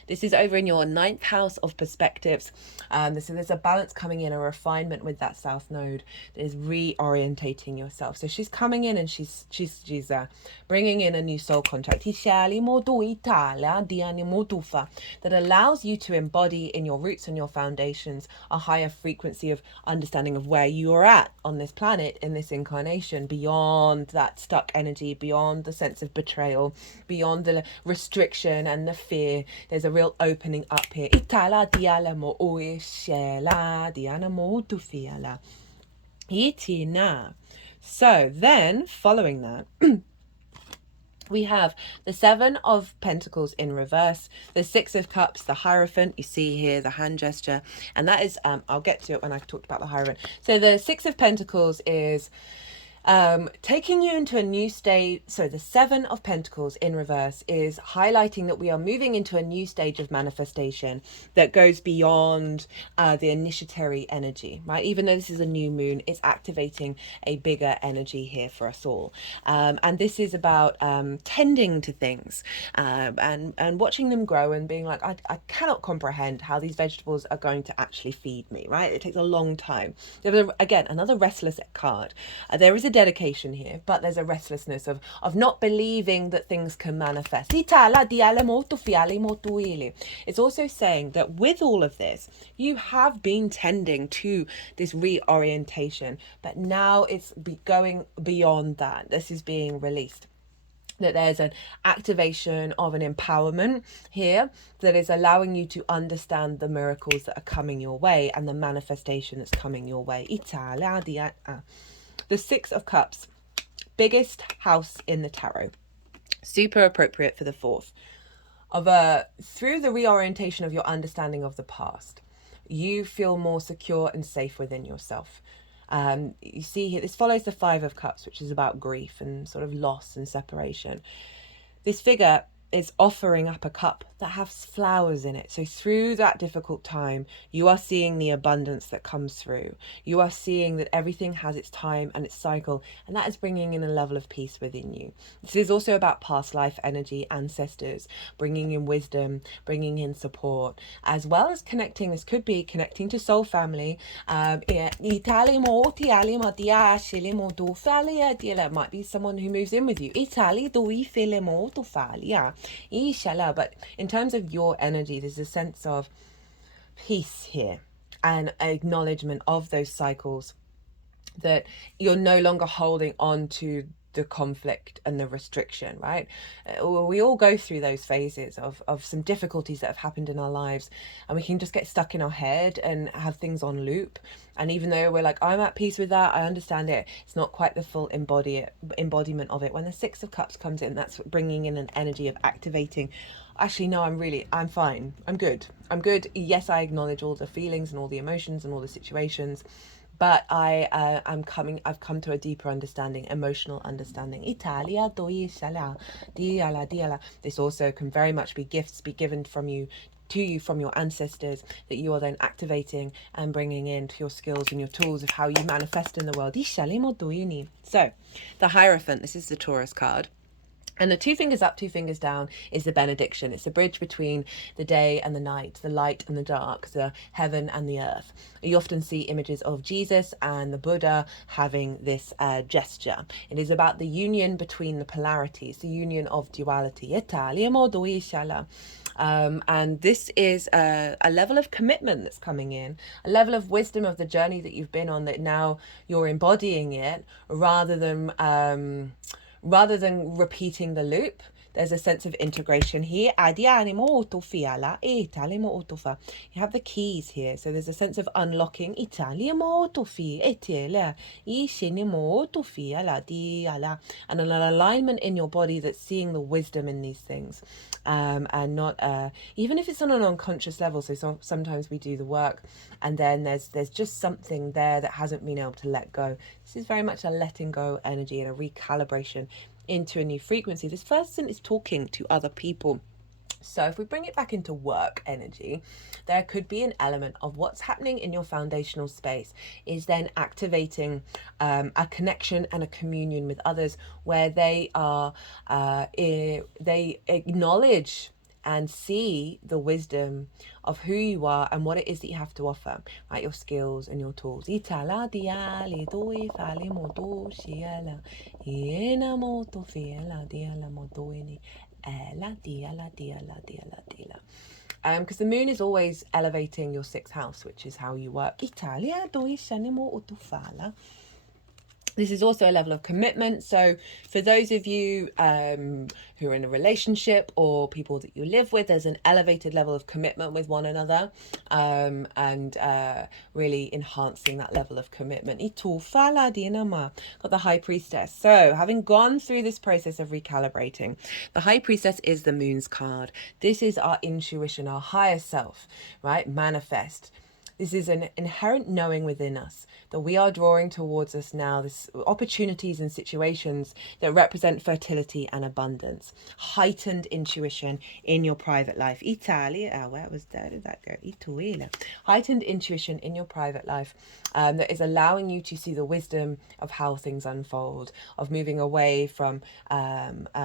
This is over in your 9th house of perspectives. So there's a balance coming in, a refinement with that south node that is reorientating yourself. So she's coming in, and she's bringing in a new soul contract that allows you to embody in your roots and your foundations a higher frequency of understanding of where you are at on this planet in this incarnation, beyond that stuck energy, beyond the sense of betrayal, beyond the restriction and the fear. There's a real opening up here. So then, following that, we have the 7 of Pentacles in reverse, the 6 of Cups, the Hierophant. You see here the hand gesture, and that is, I'll get to it when I've talked about the Hierophant. So the 6 of Pentacles is taking you into a new state. So the 7 of Pentacles in reverse is highlighting that we are moving into a new stage of manifestation that goes beyond the initiatory energy, right? Even though this is a new moon, it's activating a bigger energy here for us all. And this is about tending to things and watching them grow and being like, I cannot comprehend how these vegetables are going to actually feed me, right? It takes a long time. Again, another restless card. There is a dedication here, but there's a restlessness of not believing that things can manifest. It's also saying that with all of this, you have been tending to this reorientation, but now it's going beyond that. This is being released. that there's an activation of an empowerment here that is allowing you to understand the miracles that are coming your way and the manifestation that's coming your way. The Six of Cups, biggest house in the tarot. Super appropriate for the fourth. Through the reorientation of your understanding of the past, you feel more secure and safe within yourself. You see here, this follows the Five of Cups, which is about grief and sort of loss and separation. This figure is offering up a cup that has flowers in it. So through that difficult time, you are seeing the abundance that comes through. You are seeing that everything has its time and its cycle, and that is bringing in a level of peace within you. This is also about past life energy, ancestors, bringing in wisdom, bringing in support, as well as connecting. This could be connecting to soul family. It might be someone who moves in with you. But in terms of your energy, there's a sense of peace here and acknowledgement of those cycles, that you're no longer holding on to the conflict and the restriction, right? We all go through those phases of some difficulties that have happened in our lives, and we can just get stuck in our head and have things on loop. And even though we're like, I'm at peace with that, I understand it, it's not quite the full embodiment of it. When the Six of Cups comes in, that's bringing in an energy of activating. Actually, no, I'm fine. I'm good. Yes, I acknowledge all the feelings and all the emotions and all the situations, but I've come to a deeper understanding, emotional understanding. This also can very much be gifts be given from you to you from your ancestors that you are then activating and bringing into your skills and your tools of how you manifest in the world. So the Hierophant, this is the Taurus card. And the two fingers up, two fingers down is the benediction. It's the bridge between the day and the night, the light and the dark, the heaven and the earth. You often see images of Jesus and the Buddha having this gesture. It is about the union between the polarities, the union of duality. And this is a level of commitment that's coming in, a level of wisdom of the journey that you've been on, that now you're embodying it rather than repeating the loop. There's a sense of integration here. You have the keys here, so there's a sense of unlocking. And an alignment in your body that's seeing the wisdom in these things, and not even if it's on an unconscious level. So sometimes we do the work and then there's just something there that hasn't been able to let go. This is very much a letting go energy and a recalibration into a new frequency. This person is talking to other people. So if we bring it back into work energy, there could be an element of what's happening in your foundational space is then activating a connection and a communion with others, where they are they acknowledge and see the wisdom of who you are and what it is that you have to offer, right? Your skills and your tools. Because the moon is always elevating your sixth house, which is how you work. This is also a level of commitment. So for those of you who are in a relationship or people that you live with, there's an elevated level of commitment with one another, and really enhancing that level of commitment. Got the High Priestess. So having gone through this process of recalibrating, the High Priestess is the moon's card. This is our intuition, our higher self, right? Manifest. This is an inherent knowing within us that we are drawing towards us now, this opportunities and situations that represent fertility and abundance. Heightened intuition in your private life. Where did that go? Heightened intuition in your private life that is allowing you to see the wisdom of how things unfold, of moving away from,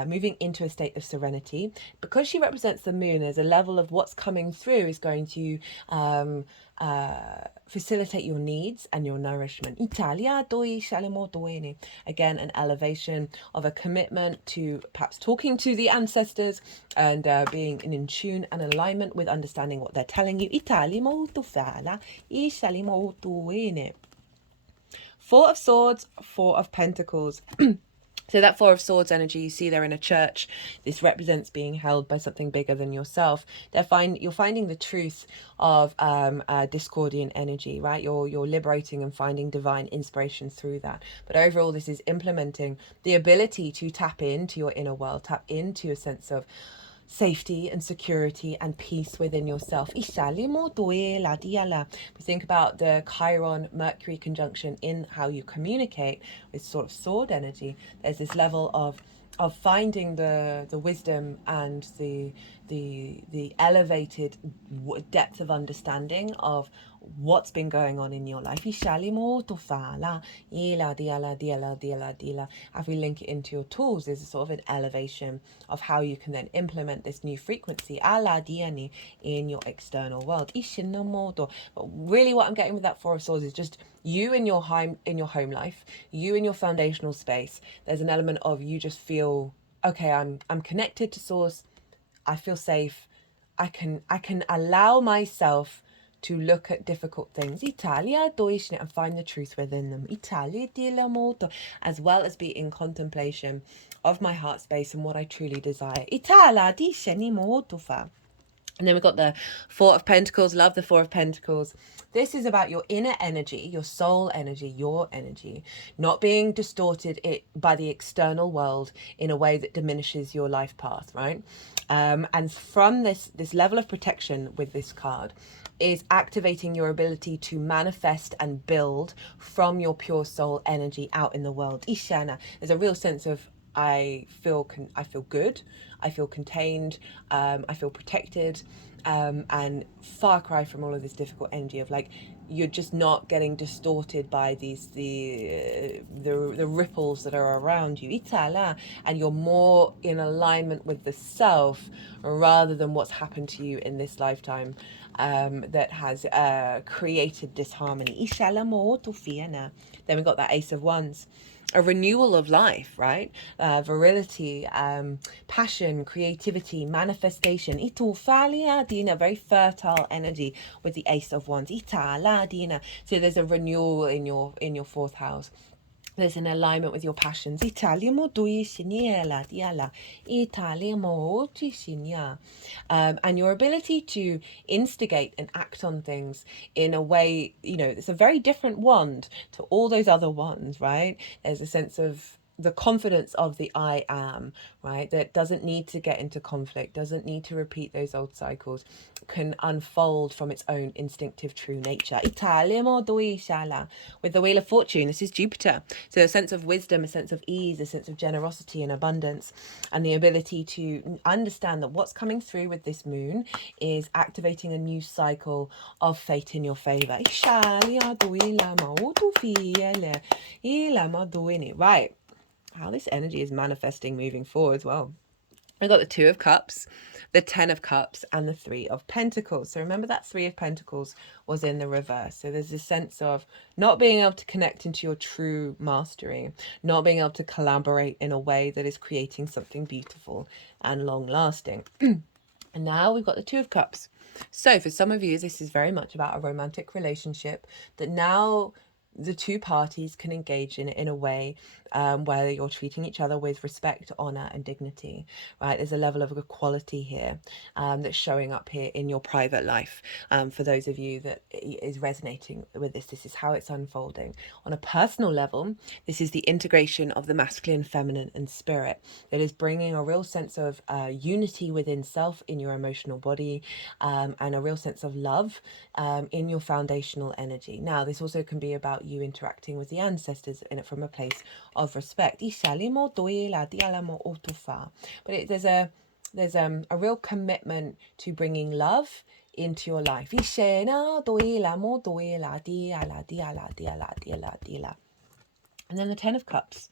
moving into a state of serenity. Because she represents the moon, there's a level of what's coming through is going to facilitate your needs and your nourishment. Again, an elevation of a commitment to perhaps talking to the ancestors and being in tune and alignment with understanding what they're telling you. Four of Swords, Four of Pentacles. So that Four of Swords energy, you see there in a church, this represents being held by something bigger than yourself. You're finding the truth of discordian energy, right? You're liberating and finding divine inspiration through that. But overall, this is implementing the ability to tap into your inner world, tap into a sense of safety and security and peace within yourself. We think about the Chiron Mercury conjunction in how you communicate with sort of sword energy. There's this level of finding the wisdom and the elevated depth of understanding of what's been going on in your life. As we link it into your tools, there's a sort of an elevation of how you can then implement this new frequency in your external world. But really what I'm getting with that Four of Swords is just you in your home life, you in your foundational space. There's an element of you just feel, okay, I'm connected to source. I feel safe. I can allow myself to look at difficult things, and find the truth within them. As well as be in contemplation of my heart space and what I truly desire. And then we've got the Four of Pentacles. Love the Four of Pentacles. This is about your inner energy, your soul energy, your energy, not being distorted by the external world in a way that diminishes your life path, right? And from this level of protection with this card is activating your ability to manifest and build from your pure soul energy out in the world. Ishana, there's a real sense of I feel good, I feel contained, I feel protected, and far cry from all of this difficult energy of like you're just not getting distorted by the ripples that are around you. Itala, and you're more in alignment with the self rather than what's happened to you in this lifetime that has created disharmony. Then we've got that Ace of Wands. A renewal of life, right? Virility, passion, creativity, manifestation. Dina, very fertile energy with the Ace of Wands. Dina. So there's a renewal in your fourth house. There's an alignment with your passions. And your ability to instigate and act on things in a way, it's a very different wand to all those other wands, right? There's a sense of the confidence of the I am, right? That doesn't need to get into conflict, doesn't need to repeat those old cycles, can unfold from its own instinctive true nature. With the Wheel of Fortune, this is Jupiter. So a sense of wisdom, a sense of ease, a sense of generosity and abundance, and the ability to understand that what's coming through with this moon is activating a new cycle of fate in your favor. Right. How this energy is manifesting moving forward as well. I got the Two of Cups, the Ten of Cups, and the Three of Pentacles. So remember that Three of Pentacles was in the reverse. So there's this sense of not being able to connect into your true mastery, not being able to collaborate in a way that is creating something beautiful and long lasting. And now we've got the Two of Cups. So for some of you, this is very much about a romantic relationship that now the two parties can engage in a way where you're treating each other with respect, honor, and dignity, right? There's a level of equality here that's showing up here in your private life. For those of you that is resonating with this is how it's unfolding. On a personal level, this is the integration of the masculine, feminine, and spirit that is bringing a real sense of unity within self in your emotional body, and a real sense of love in your foundational energy. Now, this also can be about you interacting with the ancestors in it from a place of respect. But there's a real commitment to bringing love into your life. And then the Ten of Cups.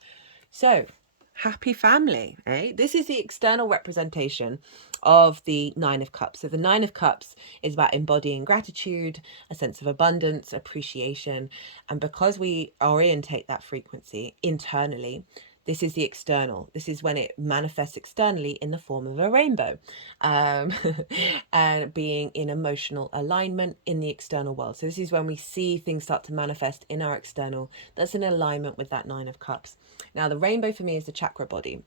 So happy family, eh? This is the external representation of the Nine of Cups. So the Nine of Cups is about embodying gratitude, a sense of abundance, appreciation. And because we orientate that frequency internally, This is the external. This is when it manifests externally in the form of a rainbow, um, and being in emotional alignment in the external world. So this is when we see things start to manifest in our external. That's in alignment with that Nine of Cups. Now, the rainbow for me is the chakra body.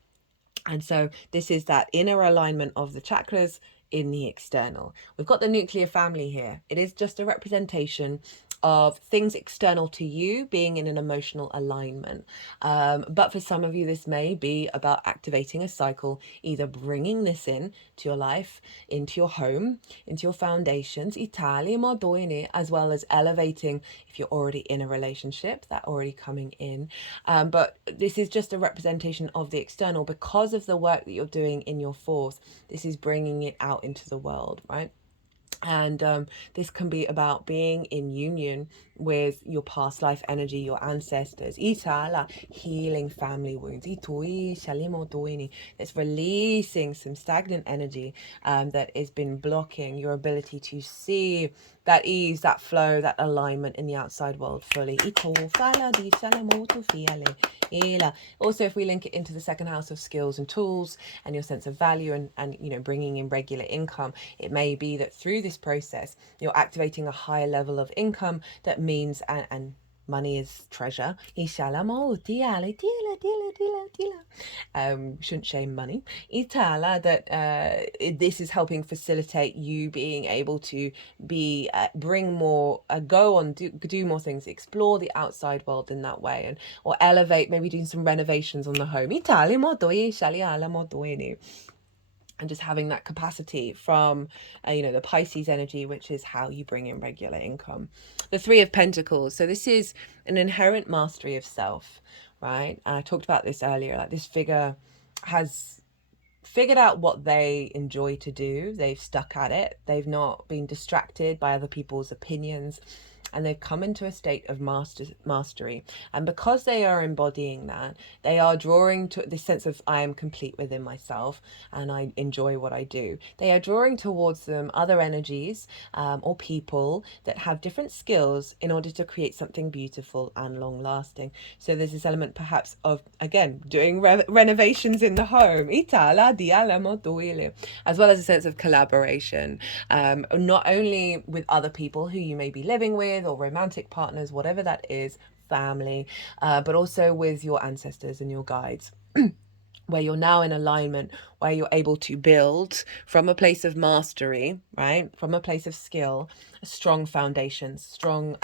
And so this is that inner alignment of the chakras in the external. We've got the nuclear family here. It is just a representation of things external to you being in an emotional alignment. But for some of you, this may be about activating a cycle, either bringing this in to your life, into your home, into your foundations, as well as elevating if you're already in a relationship, that already coming in. But this is just a representation of the external because of the work that you're doing in your fourth. This is bringing it out into the world, right? And this can be about being in union with your past life energy, your ancestors. Itala, healing family wounds. It's releasing some stagnant energy that has been blocking your ability to see that ease, that flow, that alignment in the outside world fully. Also, if we link it into the second house of skills and tools and your sense of value and you know, bringing in regular income, it may be that through this process you're activating a higher level of income that means and money is treasure. Shouldn't shame money. That this is helping facilitate you being able to be bring more, go on, do more things, explore the outside world in that way, and or elevate, maybe doing some renovations on the home. And just having that capacity from you know, the Pisces energy, which is how you bring in regular income. The Three of Pentacles, so this is an inherent mastery of self, right? And I talked about this earlier, like this figure has figured out what they enjoy to do. They've stuck at it. They've not been distracted by other people's opinions, and they've come into a state of mastery. And because they are embodying that, they are drawing to this sense of I am complete within myself and I enjoy what I do. They are drawing towards them other energies or people that have different skills in order to create something beautiful and long lasting. So there's this element perhaps of, again, doing renovations in the home, as well as a sense of collaboration, not only with other people who you may be living with or romantic partners, whatever that is, family, but also with your ancestors and your guides, where you're now in alignment, where you're able to build from a place of mastery, right? From a place of skill, strong foundations, strong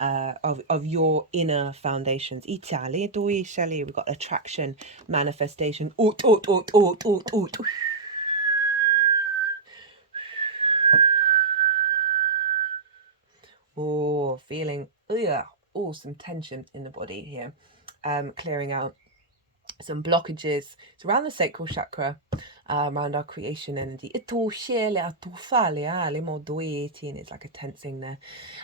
of your inner foundations. We've got attraction, manifestation. Oh, feeling some tension in the body here. Clearing out some blockages. It's around the sacral chakra, around our creation energy. It's like a tensing there.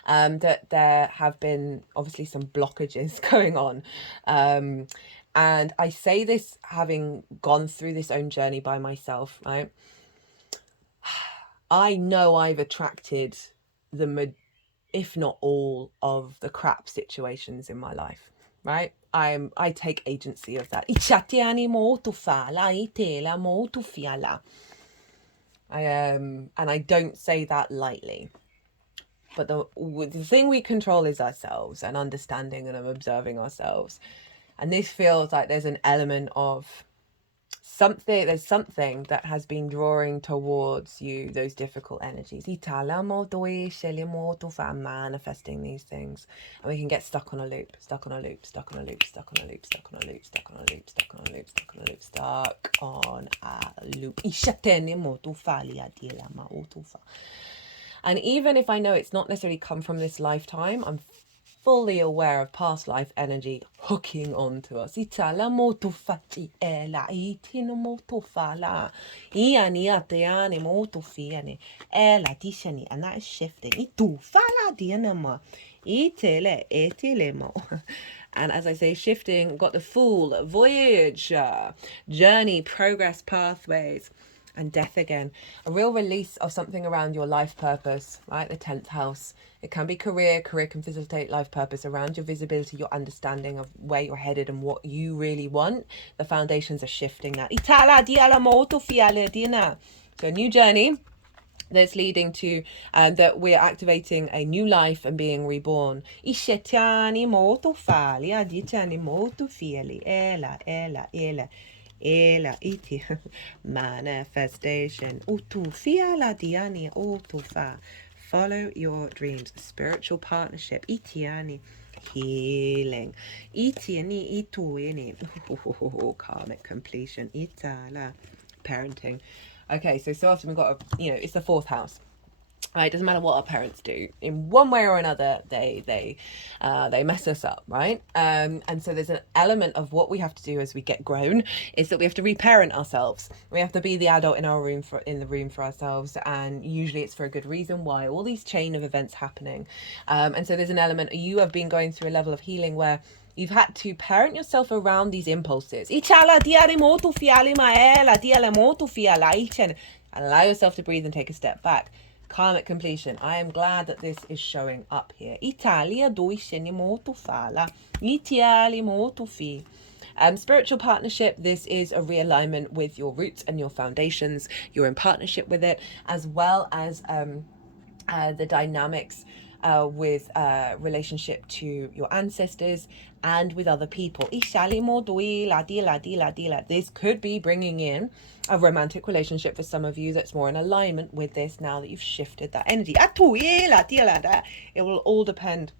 That there have been obviously some blockages going on. And I say this having gone through this own journey by myself, right? I know I've attracted if not all of the crap situations in my life, right? I take agency of that. And I don't say that lightly. But the thing we control is ourselves, and understanding and observing ourselves. And this feels like there's an element of there's something that has been drawing towards you, those difficult energies. Manifesting these things. And we can get stuck on a loop, stuck on a loop, stuck on a loop, stuck on a loop, stuck on a loop, stuck on a loop, stuck on a loop, stuck on a loop, stuck on a loop. And even if I know it's not necessarily come from this lifetime, I'm fully aware of past life energy hooking onto us. And that is shifting. And as I say, shifting, got the Fool, voyage, journey, progress, pathways. and death again. A real release of something around your life purpose, right? The 10th house. It can be career. Career can facilitate life purpose around your visibility, your understanding of where you're headed and what you really want. The foundations are shifting that. So a new journey that's leading to that we're activating a new life and being reborn. Ela iti manifestation utufia la diani utufa. Follow your dreams. Spiritual partnership itiani healing itiani ituini karmic completion itala parenting. Okay, so often we've got it's the 4th house. Right, it doesn't matter what our parents do. In one way or another, they mess us up, right? And so there's an element of what we have to do as we get grown is that we have to reparent ourselves. We have to be the adult in the room for ourselves, and usually it's for a good reason. Why all these chain of events happening, and so there's an element. You have been going through a level of healing where you've had to parent yourself around these impulses. Allow yourself to breathe and take a step back. Karmic completion. I am glad that this is showing up here. Spiritual partnership. This is a realignment with your roots and your foundations. You're in partnership with it, as well as the dynamics with relationship to your ancestors and with other people. This could be bringing in a romantic relationship for some of you that's more in alignment with this now that you've shifted that energy. It will all depend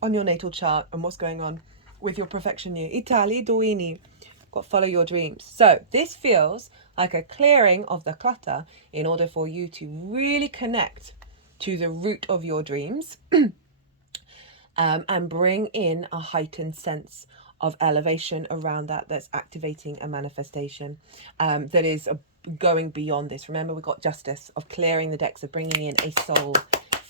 on your natal chart and what's going on with your perfection year. Got to follow your dreams. So this feels like a clearing of the clutter in order for you to really connect to the root of your dreams and bring in a heightened sense of elevation around that's activating a manifestation that is going beyond this. Remember, we got justice of clearing the decks, of bringing in a soul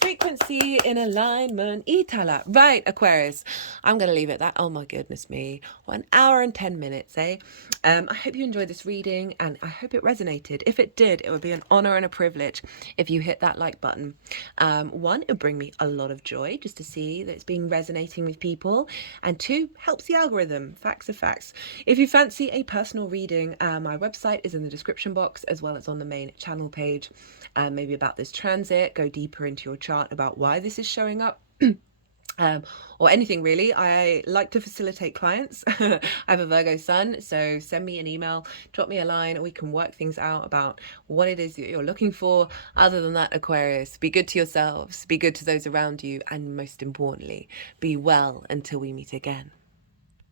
frequency in alignment. Itala. Right, Aquarius. I'm going to leave it at that. Oh my goodness me. 1 hour and 10 minutes, eh? I hope you enjoyed this reading and I hope it resonated. If it did, it would be an honor and a privilege if you hit that like button. One, it would bring me a lot of joy just to see that it's being resonating with people. And 2, helps the algorithm. Facts are facts. If you fancy a personal reading, my website is in the description box as well as on the main channel page. Maybe about this transit, go deeper into your chart about why this is showing up. Or anything really. I like to facilitate clients. I have a Virgo sun, so send me an email, drop me a line, we can work things out about what it is that you're looking for. Other than that, Aquarius, be good to yourselves, be good to those around you, and most importantly, be well until we meet again.